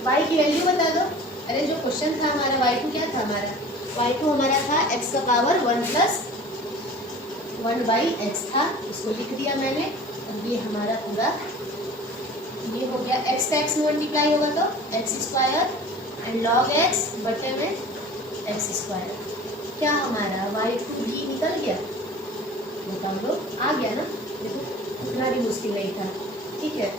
y की वैल्यू बता दो। अरे जो क्वेश्चन था हमारा y2 क्या था, हमारा y2 हमारा था x का पावर 1 + 1/x था, इसको लिख दिया मैंने। और ये हमारा पूरा ये हो गया, x का x में मल्टीप्लाई होगा तो x square and log x बटे में एक्स स्क्वायर। क्या हमारा y2 भी निकल गया? बताओ लोग, आ गया ना? देखो उतना भी मुश्किल नहीं था, ठीक है।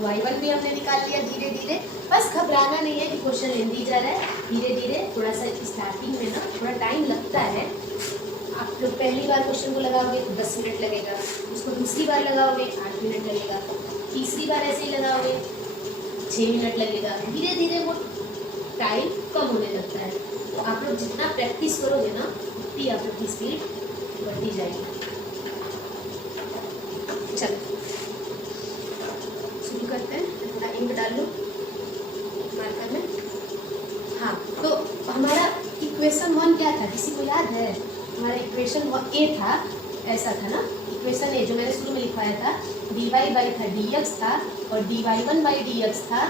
y1 भी हमने निकाल लिया धीरे धीरे। बस घबराना नहीं है कि क्वेश्चन लेंदी जा रहा है, धीरे धीरे थोड़ा सा स्टार्टिंग में ना थोड़ा टाइम लगता है। आप लोग पहली बार क्वेश्चन को लगाओगे तो 10 मिनट लगेगा, उसको दूसरी बार लगाओगे 8 मिनट लगेगा, तीसरी बार ऐसे ही लगाओगे 6 मिनट लगेगा। धीरे धीरे वो टाइम कम होने लगता है। तो आप लोग जितना प्रैक्टिस करोगे ना उतनी आप लोग की स्पीड बढ़ती जाएगी। चलो शुरू करते हैं। अपना इंक डाल लो मार्कर में। हाँ, तो हमारा इक्वेशन 1 क्या था, किसी को याद है? हमारा इक्वेशन ए था, ऐसा था ना इक्वेशन ए, जो मैंने शुरू में लिखवाया था। dy बाई था dx था, और dy1 बाई dx था,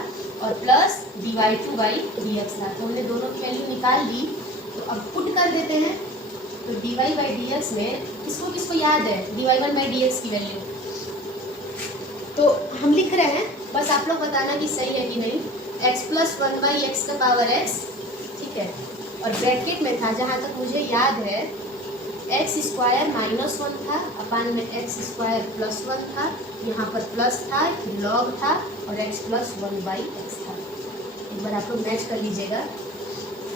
और प्लस dy2 बाई dx था। तो हमने दोनों की वैल्यू निकाल ली। तो अब पुट कर देते हैं। तो dy बाई dx में किसको किसको याद है dy1 बाई dx की वैल्यू? तो हम लिख रहे हैं, बस आप लोग बताना कि सही है कि नहीं। x प्लस 1/x का पावर x, ठीक है। और ब्रैकेट में था, जहाँ तक मुझे याद है, एक्स स्क्वायर -1 था, अपान में एक्स स्क्वायर प्लस 1 था, यहाँ पर प्लस था, लॉग था, और x प्लस 1/x था। एक बार आप लोग मैच कर लीजिएगा,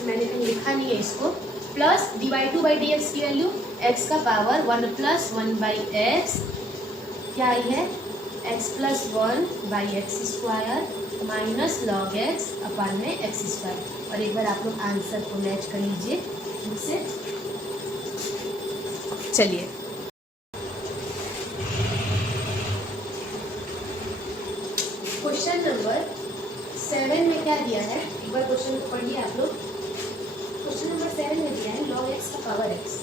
मैंने कहीं लिखा नहीं है इसको। प्लस dy2 बाई dx की वैल्यू x का पावर 1 प्लस 1/x क्या आई है, x plus 1/x square minus log x अपान में एक्स स्क्वायर। और एक बार आप लोग आंसर को मैच कर लीजिए मुझसे। चलिए क्वेश्चन नंबर 7 में क्या दिया है, एक बार क्वेश्चन को पढ़िए आप लोग। क्वेश्चन नंबर 7 में दिया है log x का पावर x।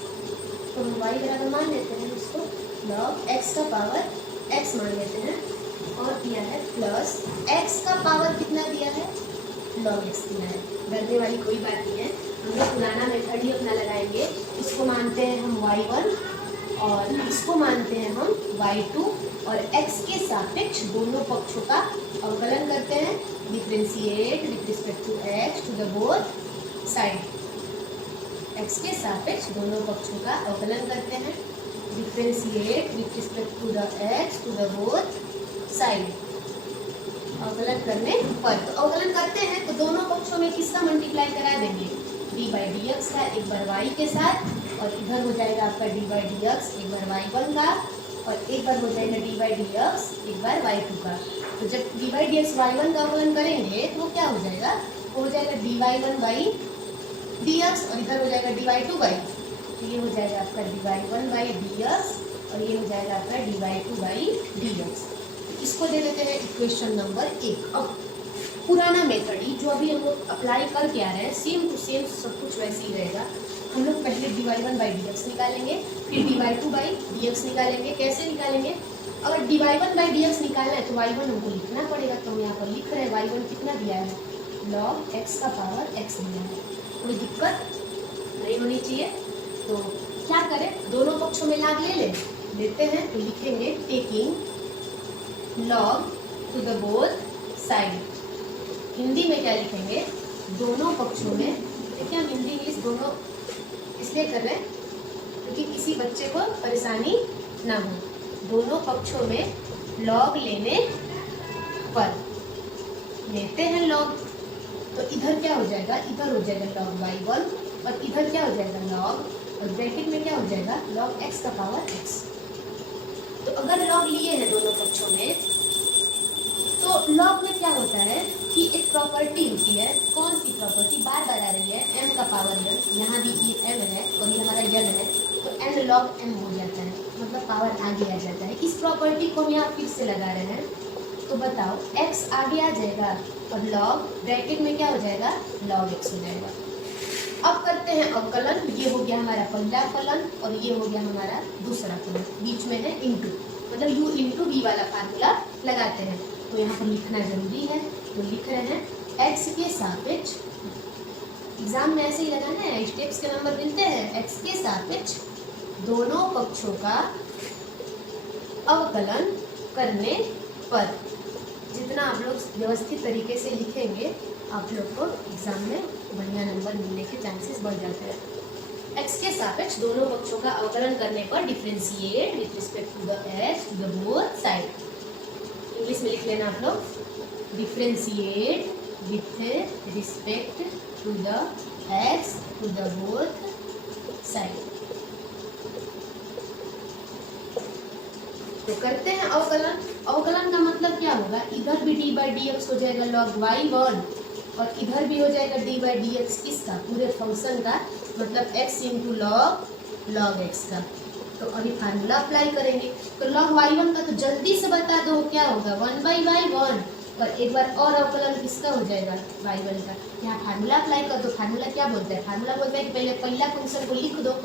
तो हम y बराबर मान लेते हैं इसको, log x का पावर x मान लेते हैं। और दिया है प्लस x का पावर कितना दिया है, log x दिया है। डरने वाली कोई बात नहीं है, हम लोग पुराना मेथड ही अपना लगाएंगे। इसको मानते हैं हम y1 और इसको मानते हैं हम y2, और x के सापेक्ष दोनों पक्षों का अवकलन करते हैं। Differentiate with respect to x to the both side. x के सापेक्ष दोनों पक्षों का अवकलन करते हैं। Differentiate with respect to the x to the both side. अवकलन करने पर, तो अवकलन करते हैं तो दोनों पक्षों में किसका मल्टीप्लाई करा देंगे, d बाई डी एक्स का एक बार y के साथ, और इधर हो जाएगा आपका d बाई डी एक्स एक बार y1 का, और एक बार हो जाएगा d बाई डी एक्स एक बार y2 का। तो जब d by d x y1 का अवकलन करेंगे तो वो क्या हो जाएगा, वो हो जाएगा dy1 बाई डी एक्स, और इधर हो जाएगा dy2 बाई, तो ये हो जाएगा आपका dy1 बाई डी एक्स, और ये हो जाएगा आपका dy2 बाई डी एक्स। इसको दे देते हैं इक्वेशन नंबर 1। अब पुराना मेथड ही जो अभी हम लोग अप्लाई करके आ रहे हैं, सेम टू सेम सब कुछ वैसे ही रहेगा। हम लोग पहले dy1 बाई डी एक्स निकालेंगे, फिर dy2 बाई डी एक्स निकालेंगे। कैसे निकालेंगे, अगर dy1 बाई डी एक्स निकालना है तो y1 हमको लिखना पड़ेगा। तो हम यहाँ पर लिख रहे हैं y1 कितना दिया है, log x का पावर x दिया है। कोई दिक्कत नहीं होनी चाहिए। तो क्या करें, दोनों पक्षों में लाग लेते हैं। तो लिखेंगे taking log to the both side. Hindi में क्या लिखेंगे, दोनों पक्षों में। देखिए हम हिंदी इंग्लिश दोनों इसलिए कर रहे हैं क्योंकि किसी बच्चे को परेशानी ना हो। दोनों पक्षों में log लेने पर लेते हैं log, तो इधर क्या हो जाएगा, इधर हो जाएगा log y1, और इधर क्या हो जाएगा log, और ब्रैकेट में क्या हो जाएगा log x का पावर x। तो अगर log लिए हैं दोनों पक्षों में, तो log में क्या होता है कि एक प्रॉपर्टी होती है। कौन सी प्रॉपर्टी, बार बार आ रही है, m का पावर n, यहाँ भी ये m है और ये हमारा n है, तो n log m हो जाता है, मतलब पावर आगे आ जाता है। इस प्रॉपर्टी को हम यहाँ फिर से लगा रहे हैं। तो बताओ x आगे आ जाएगा और log ब्रैकेट में क्या हो जाएगा, log x हो जाएगा। अब करते हैं अवकलन। ये हो गया हमारा पहला फलन और ये हो गया हमारा दूसरा फलन, बीच में है इंटू, मतलब u इंटू v वाला फार्मूला लगाते हैं। तो यहाँ पर लिखना जरूरी है, तो लिख रहे हैं x के सापेक्ष, एग्जाम में ऐसे ही लगाना है, स्टेप्स के नंबर मिलते हैं। x के सापेक्ष दोनों पक्षों का अवकलन करने पर। जितना आप लोग व्यवस्थित तरीके से लिखेंगे आप लोग को एग्जाम में बढ़िया नंबर मिलने के चांसेस बढ़ जाते हैं। x के सापेक्ष दोनों पक्षों का अवकलन करने पर differentiate with respect to the x to the both side. English में लिख लेना आप लोग, differentiate with respect to the x to the both side. तो करते हैं अवकलन। अवकलन का मतलब क्या होगा, इधर भी d बाई डी एक्स हो जाएगा log y1 और इधर भी हो जाएगा d बाई डी एक्स, किसका, पूरे फंक्शन का, मतलब x इंटू log x का। तो अभी फार्मूला अप्लाई करेंगे। तो log y1 का तो जल्दी से बता दो क्या होगा, 1 बाई y1 और एक बार और अवकलन किसका हो जाएगा, y1 का। यहाँ फार्मूला अप्लाई कर दो। फार्मूला क्या बोलता है, फार्मूला बोलता है कि पहले पहला फंक्शन को लिख दो।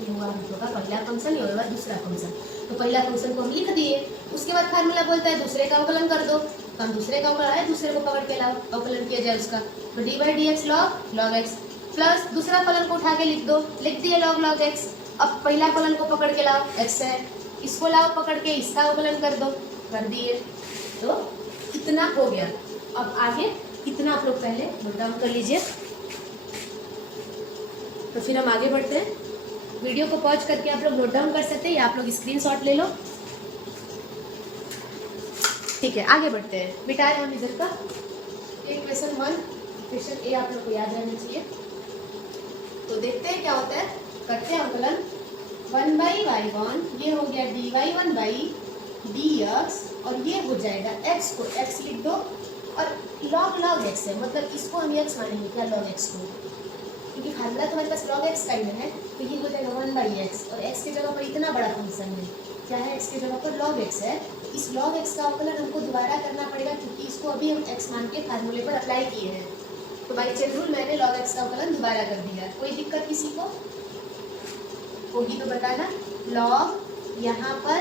ये हुआ हम लोग का पहला फंक्शन, ये होगा दूसरा फंक्शन। तो पहला फंक्शन को हम लिख दिए, उसके बाद फार्मूला बोलता है दूसरे का अवकलन कर दो। तो हम दूसरे का अवकलन है, दूसरे को पकड़ के लाओ, अवकलन किया जाए उसका। तो D by d x log x plus दूसरा फलन को उठा के लिख दो, लिख दिए log x। अब पहला फलन को पकड़ के लाओ, x है, इसको लाओ पकड़ के, इसका अवकलन कर दो, कर दिए। तो इतना हो गया। अब आगे इतना आप लोग पहले नोट डाउन कर लीजिए, तो फिर हम आगे बढ़ते हैं। वीडियो को पॉज करके आप लोग नोट डाउन कर सकते हैं या आप लोग स्क्रीनशॉट ले लो। ठीक है, आगे बढ़ते हैं। मिटाए हम इधर का इक्वेशन 1, इक्वेशन ए आप लोग को याद रहना चाहिए। तो देखते हैं क्या होता है, करते हैं अवकलन। 1 बाई y1 ये हो गया dy1 बाई dx और ये हो जाएगा x को x लिख दो और log x है, मतलब इसको हम x मानेंगे क्या, log x को, क्योंकि फार्मूला तो हमारे पास log x का ही है। तो ये हो जाएगा 1 बाई एक्स और x के जगह पर इतना बड़ा फंक्शन है, क्या है, x के जगह पर log x है। इस log x का अवकलन हमको दोबारा करना पड़ेगा क्योंकि इसको अभी हम x मान के फार्मूले पर अप्लाई किए हैं। तो बाई चेन रूल मैंने log x का अवकलन दोबारा कर दिया। कोई दिक्कत किसी को होगी तो बताना। log यहाँ पर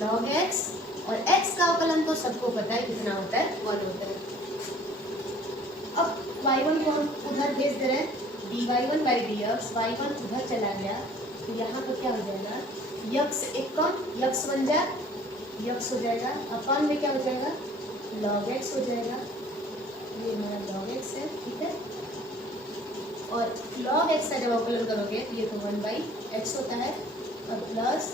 log x और x का अवकलन तो सबको पता है कितना होता है, 1 होता है। अब y1 को हम उधर भेज दे रहे हैं, dy1 बाई dx, y1 उधर चला गया तो यहाँ पर क्या हो जाएगा, यक्स एक कम यक्स बन जा, यक्स हो जाएगा, अपन में क्या हो जाएगा, log x हो जाएगा। ये हमारा log x है, ठीक है। और log x का जब अवकलन करोगे तो ये तो 1 बाई एक्स होता है और प्लस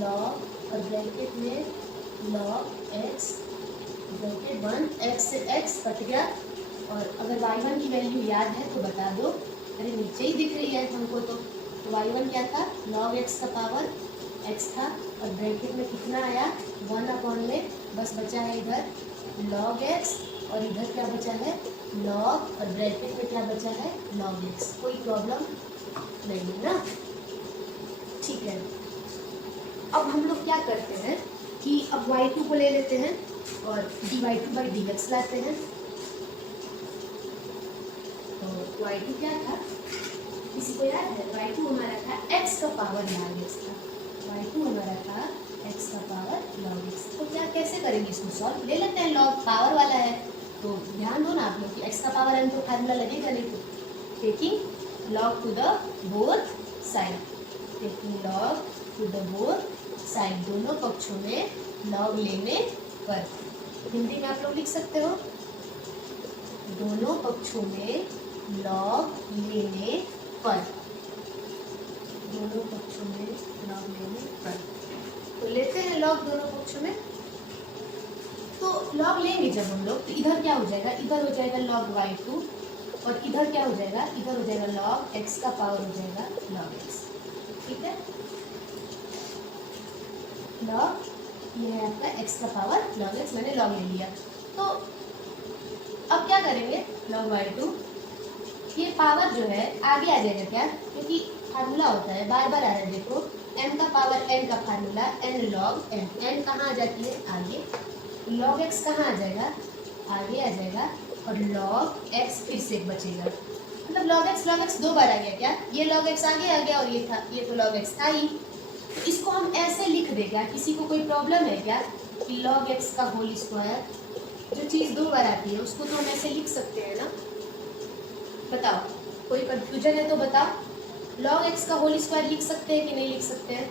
log और ब्रैकेट में log x ब्रैकेट 1, x से x कट गया। और अगर y1 की वैल्यू याद है तो बता दो, अरे नीचे ही दिख रही है हमको। तो y1 क्या था, log x का पावर x था और ब्रैकेट में कितना आया, 1 अपॉन में बस बचा है इधर log x और इधर क्या बचा है, log और ब्रैकेट में क्या बचा है, log x। कोई प्रॉब्लम नहीं है ना, ठीक है। अब हम लोग क्या करते हैं कि अब y2 को ले लेते हैं और dy2 बाई dx लाते हैं। तो y2 क्या था, किसी को याद है, y2 हमारा था x का पावर log x था, y2 हमारा था x का पावर log x। तो क्या कैसे करेंगे इसको सॉल्व, ले लेते हैं, log पावर वाला है तो ध्यान दो ना आप लोग कि x का पावर है तो फार्मूला लगेगा नहीं। तो taking log to the both side, taking log to the both side, दोनों पक्षों में log लेने पर। हिंदी में आप लोग लिख सकते हो, दोनों पक्षों में log लेने पर, दोनों पक्षों में log लेने पर। तो लेते हैं log दोनों पक्षों में। तो log लेंगे जब हम लोग तो इधर क्या हो जाएगा, इधर हो जाएगा log y2 और इधर क्या हो जाएगा, इधर हो जाएगा log x का पावर हो जाएगा log x, ठीक है। log ये है आपका x का पावर log x, मैंने log ले लिया। तो अब क्या करेंगे, log y2 ये पावर जो है आगे आ जाएगा क्या, क्योंकि फार्मूला होता है बार बार आ रहा है, देखो m का पावर n का formula n log n, n कहाँ आ जाती है आगे, log x कहाँ आ जाएगा, आगे आ जाएगा और log x फिर से एक बचेगा, मतलब log x दो बार आ गया क्या, ये log x आगे आ गया और ये था, ये तो log x था ही। तो इसको हम ऐसे लिख दे क्या, किसी को कोई प्रॉब्लम है क्या कि log x का होल स्क्वायर, जो चीज़ दो बार आती है उसको तो हम ऐसे लिख सकते हैं ना, बताओ कोई कंफ्यूजन है तो बताओ। लॉग एक्स का होल स्क्वायर लिख सकते हैं कि नहीं लिख सकते हैं?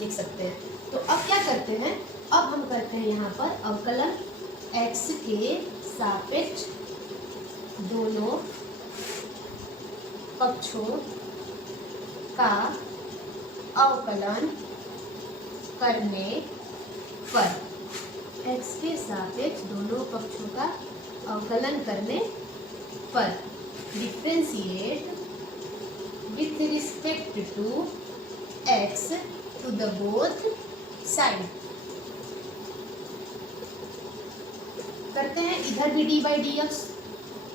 लिख सकते हैं। तो अब क्या करते हैं, अब हम करते हैं यहाँ पर अवकलन x के सापेक्ष दोनों पक्षों का अवकलन करने पर, x के सापेक्ष दोनों पक्षों का अवकलन करने पर differentiate with respect to x to the both side. करते हैं, इधर भी डी बाई डी एक्स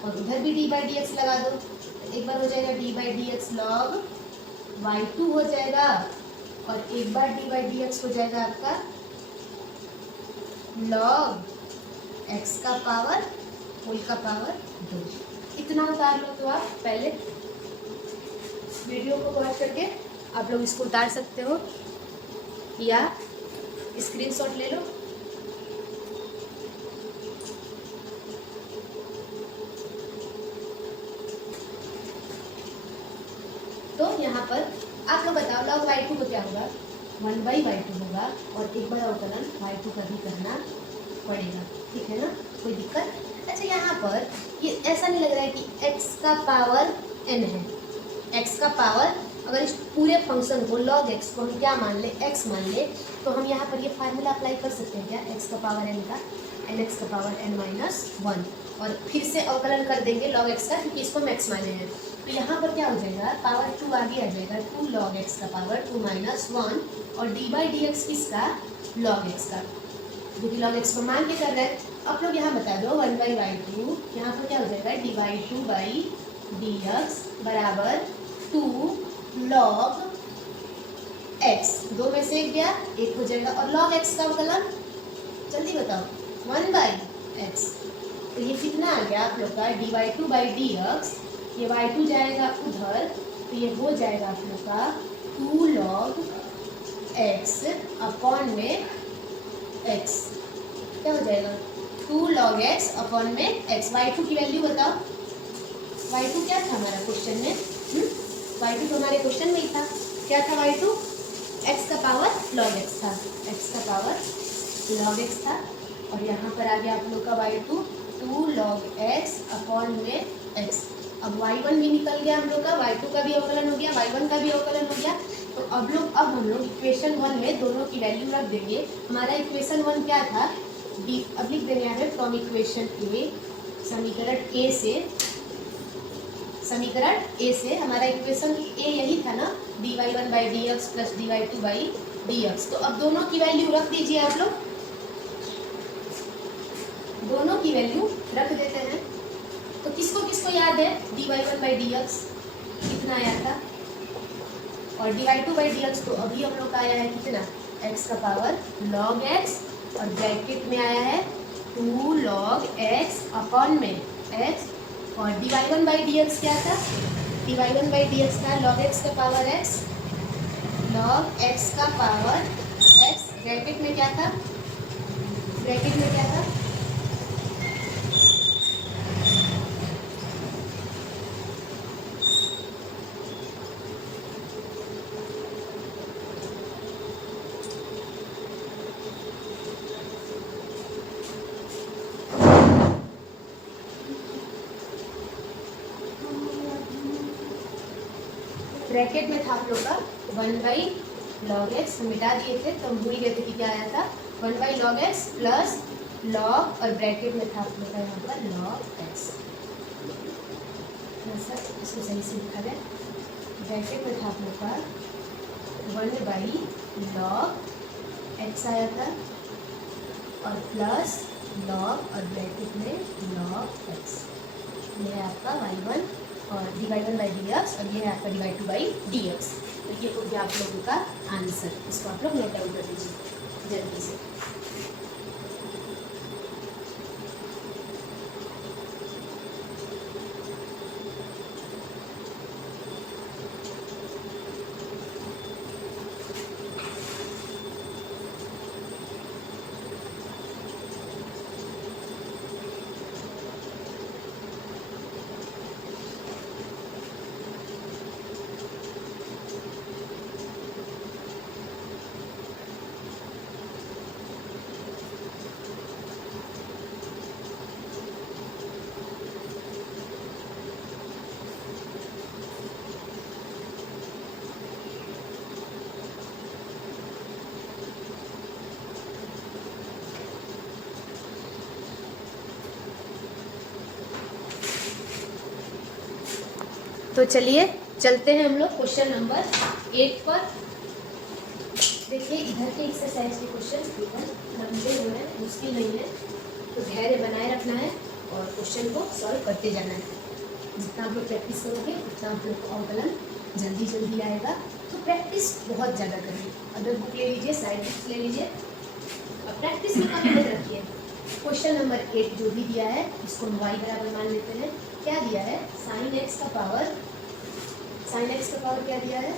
और उधर भी डी बाई डी एक्स लगा दो। एक बार हो जाएगा D by d x log y2 हो जाएगा और एक बार डी बाई डी एक्स हो जाएगा आपका लॉग x का पावर होल का पावर 2। इतना उतार लो तो आप पहले वीडियो को पॉज करके आप लोग इसको उतार सकते हो या स्क्रीनशॉट ले लो। तो यहाँ पर आप लोग बताओ लॉग y2 को क्या होगा, 1/y2 होगा और एक बार अवकलन y2 का भी करना पड़ेगा, ठीक है ना, कोई दिक्कत? अच्छा यहाँ पर ये ऐसा नहीं लग रहा है कि x का पावर n है, x का पावर, अगर इस पूरे फंक्शन को log x को हम क्या मान ले, x मान ले, तो हम यहाँ पर ये फार्मूला अप्लाई कर सकते हैं क्या, x का पावर n का nx का पावर n-1 और फिर से अवकलन कर देंगे log x का, क्योंकि इसको हम x माने हैं। तो यहाँ पर क्या हो जाएगा, पावर 2 आगे आ जाएगा, 2 log x का पावर 2-1 और d बाई डी एक्स किसका, log x का, जो कि log x को मान के कर रहे हैं। आप लोग यहाँ बता दो 1/y2, यहाँ पर क्या हो जाएगा dy2 बाई डी एक्स बराबर 2 log x, 2 में से एक गया, एक हो जाएगा और log x का अवकलन जल्दी बताओ 1/x, तो ये कितना आ गया आप लोग का dy2 बाई डी एक्स, ये y2 जाएगा उधर तो ये हो जाएगा आप लोग का 2 log x अपॉन में x, क्या हो जाएगा 2 log x अपॉन में x। y2 की वैल्यू बताओ, y2 क्या था हमारा क्वेश्चन में, y2 तो हमारे क्वेश्चन में ही था, क्या था y2, x का पावर log x था, x का पावर log x था और यहाँ पर आ गया आप लोग का y2 2 log x अपॉन में x। अब y1 भी निकल गया हम लोग का, y2 का भी अवकलन हो गया, y1 का भी अवकलन हो गया। तो अब हम लोग इक्वेशन 1 में दोनों की वैल्यू रख देंगे। हमारा इक्वेशन 1 क्या था, अब लिख देंगे यहाँ पे फ्रॉम इक्वेशन ए, समीकरण ए से हमारा इक्वेशन ए यही था ना, dy1 by d x plus dy2 by d x. तो अब दोनों की वैल्यू रख दीजिए आप लोग, दोनों की वैल्यू रख देते हैं। तो किसको किसको याद है, dy1 बाई डी एक्स कितना आया था और dy2 बाई डी एक्स तो अभी हम लोग का आया है कितना, x का पावर log x और ब्रैकेट में आया है 2 log x अपॉन में x और dy1 बाई डी एक्स क्या था, dy1 बाई डी एक्स था log x का पावर x, log x का पावर x, ब्रैकेट में क्या था, ब्रैकेट में क्या था, ब्रैकेट में था आप लोग का 1/log x, हम मिटा दिए थे तो हम भूल गए थे कि क्या आया था 1/log x प्लस log और ब्रैकेट में था आप लोग का यहाँ पर log x। सर इसको सही से लिखा गया, ब्रैकेट में था आप लोग का 1/log x आया था और प्लस log और ब्रैकेट में log x, ये है आपका y1 और dy1 बाई डी एक्स और ये है आपका dy2 बाई डी एक्स। तो ये हो गया आप लोगों का आंसर, इसको आप लोग नोट डाउन कर लीजिए जल्दी से। तो चलिए चलते हैं हम लोग क्वेश्चन नंबर 8 पर। देखिए इधर के एक्सरसाइज के क्वेश्चन लंबे हो रहे हैं, मुश्किल नहीं है, तो धैर्य बनाए रखना है और क्वेश्चन को सॉल्व करते जाना है। जितना आप लोग प्रैक्टिस करोगे उतना आप लोग को अवकलन जल्दी जल्दी आएगा, तो प्रैक्टिस बहुत ज़्यादा करिए। अदर बुक ले लीजिए, साइड बुक्स ले लीजिए और प्रैक्टिस में काफ़ी मत रखिए। क्वेश्चन नंबर 8 जो भी दिया है इसको हम y बराबर मान लेते हैं। क्या दिया है? साइन एक्स का पावर क्या दिया है?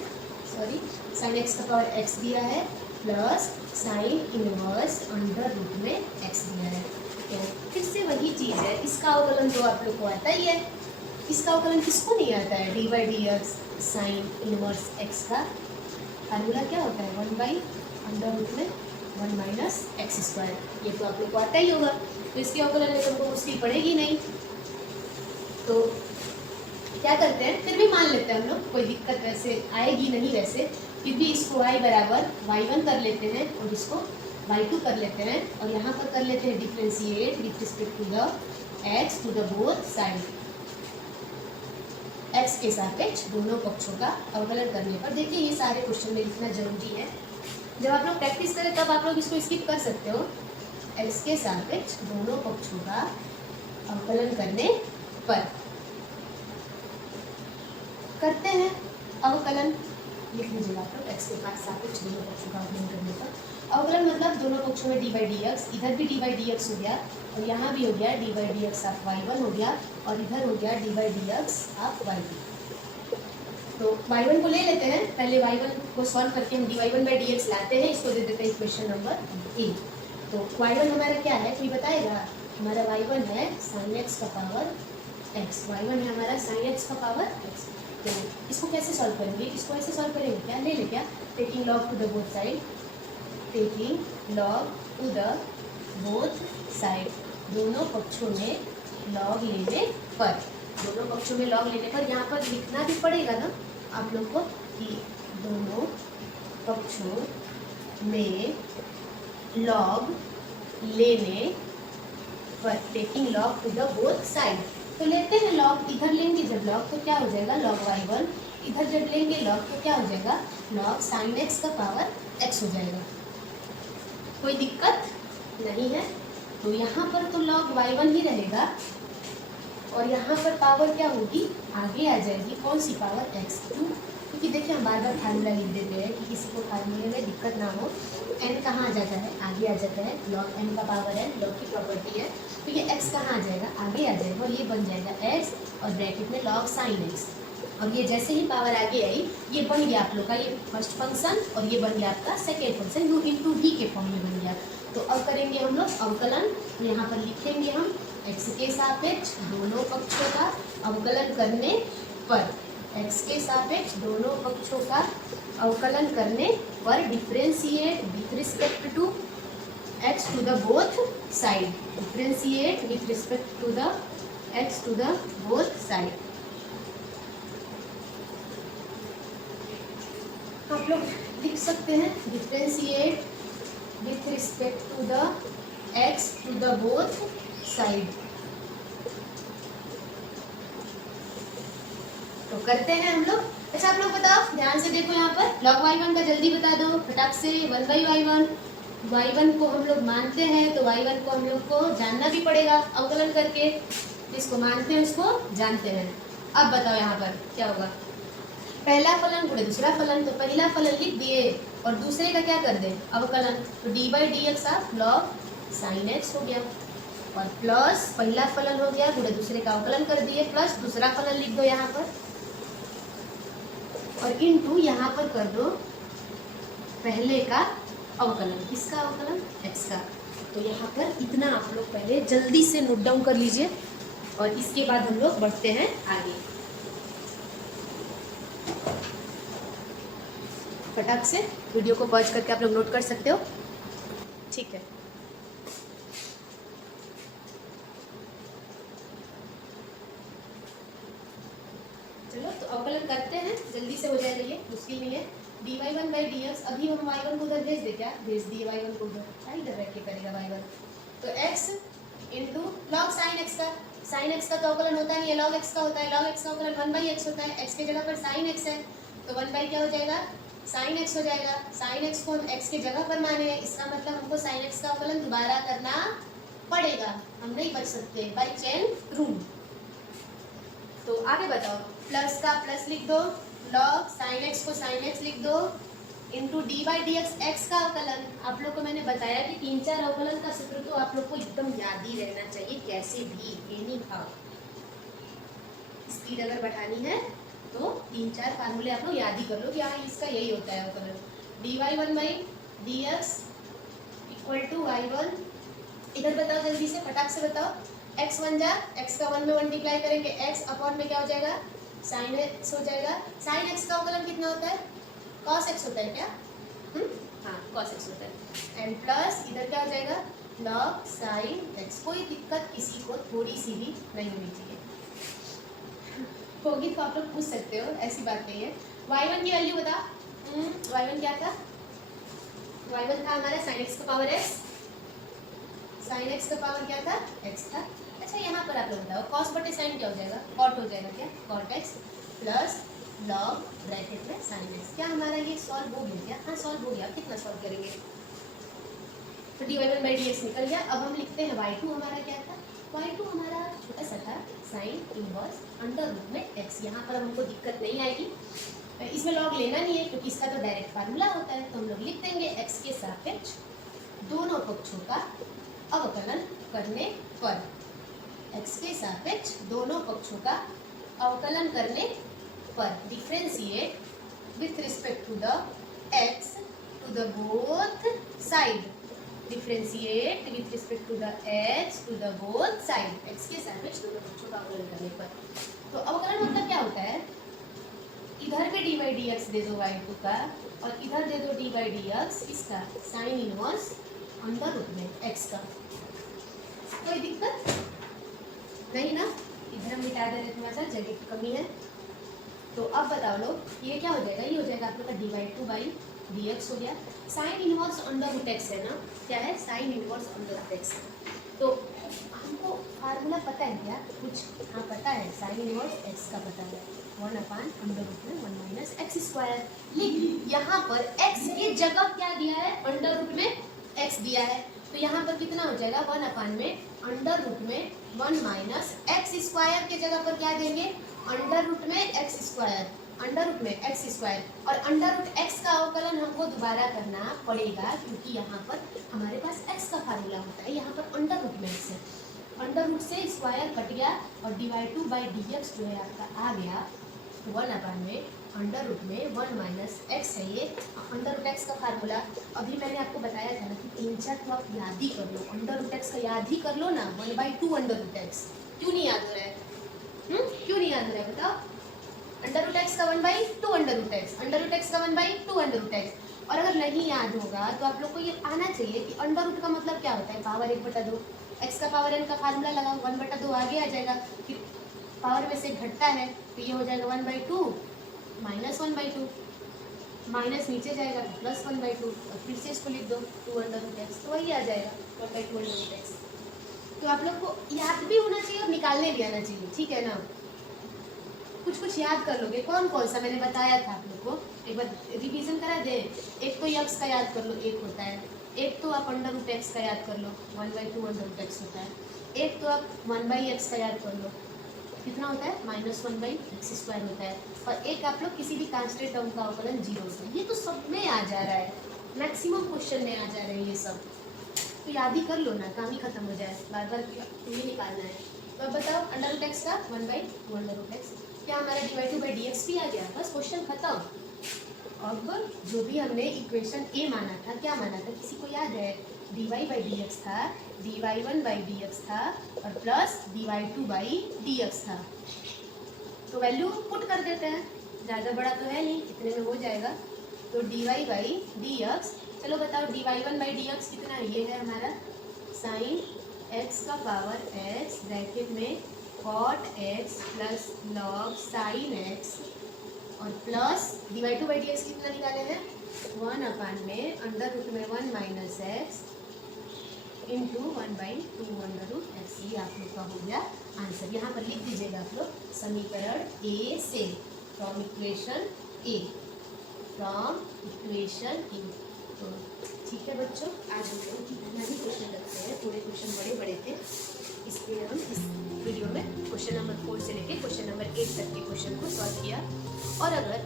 सॉरी, साइन एक्स का पावर x दिया है plus sine inverse under root में x दिया है। तो फिर से वही चीज़ है, इसका अवकलन तो आप लोग को आता ही है। इसका अवकलन किसको नहीं आता है? D by d x sine inverse x का फार्मूला क्या होता है? 1 बाई अंडर रूट में 1 माइनस एक्स स्क्वायर। ये तो आप लोग को आता ही होगा, तो इसके अवकलन में तुमको मुश्किल पड़ेगी नहीं। तो क्या करते हैं, फिर भी मान लेते हैं हम लोग, कोई दिक्कत वैसे आएगी नहीं, वैसे फिर भी इसको y बराबर y1 कर लेते हैं और इसको y2 कर लेते हैं और यहाँ पर कर लेते हैं differentiate with respect to the x to the both side. x के सापेक्ष दोनों पक्षों का अवकलन करने पर, देखिए ये सारे क्वेश्चन में लिखना जरूरी है। जब आप लोग प्रैक्टिस करें तब आप लोग इसको स्किप कर सकते हो। x के सापेक्ष दोनों पक्षों का अवकलन करने पर करते हैं अवकलन, लिख लीजिए आप लोग। x के सापेक्ष दोनों पक्षों का अवकलन करने पर अवकलन मतलब दोनों पक्षों में डी बाई डी एक्स, इधर भी डी बाई डी एक्स हो गया और यहाँ भी हो गया D by d x of y1 हो गया और इधर हो गया D by d x of y2। तो y1 को ले लेते हैं, पहले y1 को सॉल्व करके हम dy1 बाई डी एक्स लाते हैं, इसको दे देते हैं इक्वेशन नंबर ए। तो y1 हमारा क्या है, कोई बताएगा? हमारा y1 है साइन एक्स का पावर x, y1 है हमारा साइन एक्स का पावर x। तो इसको कैसे सॉल्व करेंगे? इसको ऐसे सॉल्व करेंगे, क्या ले ले, क्या taking log to the both side, taking log to the both side, दोनों पक्षों में लॉग लेने पर, दोनों पक्षों में लॉग लेने पर यहाँ पर लिखना भी पड़ेगा ना आप लोग को कि दोनों पक्षों में लॉग लेने पर, taking log to the both side. तो लेते हैं लॉग, इधर लेंगे जब लॉग तो क्या हो जाएगा? लॉग y1, इधर जब लेंगे लॉग तो क्या हो जाएगा? लॉग साइन एक्स का पावर x हो जाएगा। कोई दिक्कत नहीं है। तो यहाँ पर तो लॉग y1 ही रहेगा और यहाँ पर पावर क्या होगी? आगे आ जाएगी, कौन सी पावर? x। क्यों? क्योंकि देखिए हम बार बार फार्मूला लिख देते हैं कि किसी को फार्मूले में दिक्कत ना हो। n कहाँ आ जाता है? आगे आ जाता है, लॉग n का पावर है, लॉग की प्रॉपर्टी है, तो ये x कहाँ आ जाएगा? आगे आ जाएगा और ये बन जाएगा x और ब्रैकेट में लॉग साइन x। और ये जैसे ही पावर आगे आई ये बन गया आप लोग का ये फर्स्ट फंक्शन और ये बन गया आपका second function, u into v के फॉर्म में बन गया। तो अब करेंगे हम लोग अवकलन, तो यहाँ पर लिखेंगे हम x के सापेक्ष दोनों पक्षों का अवकलन करने पर, x के सापेक्ष दोनों पक्षों का अवकलन करने पर differentiate with respect to x to the both side, differentiate with respect to the x to the both side। आप लोग लिख सकते हैं differentiate with respect to the x to the both side। तो करते हैं हम लोग। अच्छा आप लोग बताओ, ध्यान से देखो यहाँ पर log y1 का जल्दी बता दो फटाक से। 1 बाई y1 को हम लोग मानते हैं तो y1 को हम लोग को जानना भी पड़ेगा अवकलन करके, इसको मानते हैं उसको जानते हैं। अब बताओ यहाँ पर क्या होगा? पहला फलन गुणे दूसरा फलन, तो पहला फलन लिख दिए और दूसरे का क्या कर दे? अवकलन। तो D by d x of log sine x हो गया और प्लस पहला फलन हो गया गुणे दूसरे का अवकलन कर दिए, प्लस दूसरा फलन लिख दो यहाँ पर और इनटू यहाँ पर कर दो पहले का अवकलन। किसका अवकलन? x का। तो यहाँ पर इतना आप लोग पहले जल्दी से नोट डाउन कर लीजिए और इसके बाद हम लोग बढ़ते हैं आगे। फटाक से वीडियो को पॉज करके आप लोग नोट कर सकते हो, ठीक है? चलो तो अवकलन करते हैं, जल्दी से हो जाएगा, ये मुश्किल नहीं है। dy1 बाई डी एक्स, अभी हम y1 को उधर भेज दे, क्या भेज दिए y1 को उधर, इधर रख के करेगा y1। तो x into log sign x का, साइन एक्स का तो अवकलन होता नहीं है, लॉग एक्स का होता है। लॉग एक्स का अवकलन 1/x होता है। एक्स के जगह पर साइन एक्स है तो 1 क्या हो जाएगा, साइन एक्स हो जाएगा। साइन एक्स को हम एक्स के जगह पर माने हैं, इसका मतलब हमको साइन एक्स का अवकलन दोबारा करना पड़ेगा, हम नहीं बच सकते बाई चेन रूल। तो आगे बताओ, प्लस का प्लस लिख दो, लॉग साइन एक्स को साइन एक्स लिख दो, into d by d x, x का अवकलन। आप लोग को मैंने बताया कि 3-4 अवकलन का सूत्र तो आप लोग को एकदम याद ही रहना चाहिए, कैसे भी एनी हाउ। स्पीड अगर बढ़ानी है तो 3-4 फार्मूले आप लोग याद ही कर लो कि हाँ इसका यही होता है अवकलन। D Y 1/dx equal to y1, इधर बताओ जल्दी से, फटाक से बताओ। x 1 जा, x का 1 में मल्टीप्लाई करेंगे, x अपॉन में क्या हो जाएगा, साइन एक्स हो जाएगा। साइन एक्स का अवकलन कितना होता है, cos x होता है क्या, हाँ cos x होता है। एंड प्लस इधर क्या हो जाएगा, log साइन x। कोई दिक्कत किसी को थोड़ी सी भी नहीं होनी चाहिए, होगी तो आप लोग पूछ सकते हो, ऐसी बात नहीं है। y1 की वैल्यू बता, y1 क्या था, y1 था हमारा साइन एक्स का पावर x, साइन एक्स का पावर क्या था, x था। अच्छा यहाँ पर आप लोग बताओ cos बटे साइन क्या हो जाएगा, cot हो जाएगा क्या, cot x plus log bracket में साइन एक्स। क्या हमारा ये सॉल्व हो गया क्या, हाँ सॉल्व हो गया। कितना सॉल्व करेंगे, तो डी वाई 1/dx निकल गया। अब हम लिखते हैं y2 हमारा क्या था, y2 हमारा छोटा सा था साइन इनवर्स अंडर रूट में x। यहाँ पर हमको दिक्कत नहीं आएगी, इसमें लॉग लेना नहीं है क्योंकि इसका तो डायरेक्ट फार्मूला होता है। तो हम लोग लिख देंगे x के सापेक्ष दोनों पक्षों का अवकलन करने पर, x के सापेक्ष दोनों पक्षों का अवकलन करने पर, differentiate with respect to the x to the both side, differentiate with respect to the x to the both side, x के सापेक्ष दोनों पक्षों का अवकलन करने पर। तो अवकलन मतलब क्या होता है, इधर भी डी बाई डी एक्स दे दो y2 का और इधर दे दो डी बाई डी एक्स इसका, साइन इनवर्स अंडर रूट में x का। कोई दिक्कत नहीं ना, इधर हम मिटा दे रहे, थोड़ा सा जगह की कमी है। तो अब बताओ लोग, ये क्या हो जाएगा, ये हो जाएगा आप लोग का dy2/dx हो गया। Sine inverse under root x है ना, क्या है, sine inverse under root x। तो हमको फार्मूला पता है क्या कुछ, हाँ पता है, साइन इनवर्स x का पता है, 1/√1 -x²। लेकिन यहाँ पर x की जगह क्या दिया है, अंडर रूट में x दिया है, तो यहाँ पर कितना हो जाएगा, 1/√1 -x² के जगह पर क्या देंगे, अंडर रूट में x², अंडर रूट में x²। और अंडर रूट x का अवकलन हमको दोबारा करना पड़ेगा क्योंकि यहाँ पर हमारे पास x का फार्मूला होता है, यहाँ पर अंडर रूट में x है, अंडर रूट से स्क्वायर कट गया और dy2/dx जो है आपका आ गया 1/√1 -x है। ये अंडर रूट x का फार्मूला अभी मैंने आपको बताया था ना कि 3-4 तो आप याद ही कर लो, अंडर रूट x का याद ही कर लो ना, 1/2 अंडर रूट x। क्यों नहीं याद हो रहा है, क्यों नहीं याद हो रहा है बताओ, अंडर रूट x का 1/2 under root x, under root x का 1/2 अंडर रूट x। और अगर नहीं याद होगा तो आप लोग को ये आना चाहिए कि अंडर रूट का मतलब क्या होता है, पावर 1/2, x का पावर n का फार्मूला लगाओ, 1/2 आगे आ जाएगा, फिर पावर में से घटता है तो ये हो जाएगा 1/2 -1/2, माइनस नीचे जाएगा तो +1/2 और फिर से इसको लिख दो 2 अंडर रूट x, तो वही आ जाएगा 1/2 अंडर रूट x। तो आप लोग को याद भी होना चाहिए और निकालने भी आना चाहिए, ठीक है ना। कुछ कुछ याद कर लोगे, कौन कौन सा मैंने बताया था आप लोग को, एक बार रिवीजन करा दे। एक तो x का याद कर लो, एक होता है, एक तो आप अंडर रूट x का याद कर लो, 1/2 अंडर रूट x होता है। एक तो आप 1/x का याद कर लो, कितना होता है, -1/x² होता है। और एक आप लोग किसी भी कांस्टेंट टर्म का अवकलन 0 से, ये तो सब में आ जा रहा है, मैक्सिमम क्वेश्चन में आ जा रहे हैं ये सब, तो याद ही कर लो ना, काम ही खत्म हो जाए, बार बार तुम्हें निकालना है। तो अब बताओ अंडर रूट x का 1/2 अंडर रूट x, क्या हमारा dy2/dx भी आ गया, बस क्वेश्चन खत्म। अब जो भी हमने इक्वेशन ए माना था, क्या माना था, किसी को याद है, dy/dx था, dy1/dx था और प्लस dy2/dx था। तो वैल्यू पुट कर देते हैं, ज़्यादा बड़ा तो है नहीं, इतने में हो जाएगा। तो dy/dx, चलो बताओ dy1/dx कितना है, ये है हमारा साइन x का पावर x ब्रैकेट में cot x plus log sine x और प्लस dy2/dx कितना निकाले हैं, 1/√1 -x इंटू 1/2 ये आप लोग का हो गया आंसर। यहाँ पर लिख दीजिएगा आप लोग समीकरण ए से, फ्रॉम इक्वेशन ए, तो ठीक है बच्चों, आज हम लोग कितना ही क्वेश्चन लगते हैं, थोड़े क्वेश्चन बड़े बड़े थे, इसलिए हम इस वीडियो में क्वेश्चन नंबर 4 से लेके क्वेश्चन नंबर 8 तक के क्वेश्चन को सॉल्व किया। और अगर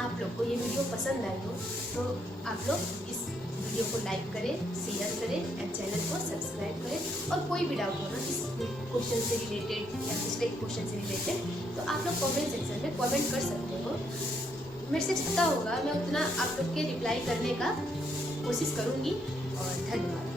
आप लोग को ये वीडियो पसंद आई हो तो आप लोग इस वीडियो को लाइक करें, शेयर करें एंड चैनल को सब्सक्राइब करें। और कोई भी डाउट हो ना इस क्वेश्चन से रिलेटेड या पिछले क्वेश्चन से रिलेटेड, तो आप लोग कमेंट सेक्शन में कमेंट कर सकते हो। मेरे से जितना होगा मैं उतना आप लोग के रिप्लाई करने का कोशिश करूँगी। और धन्यवाद।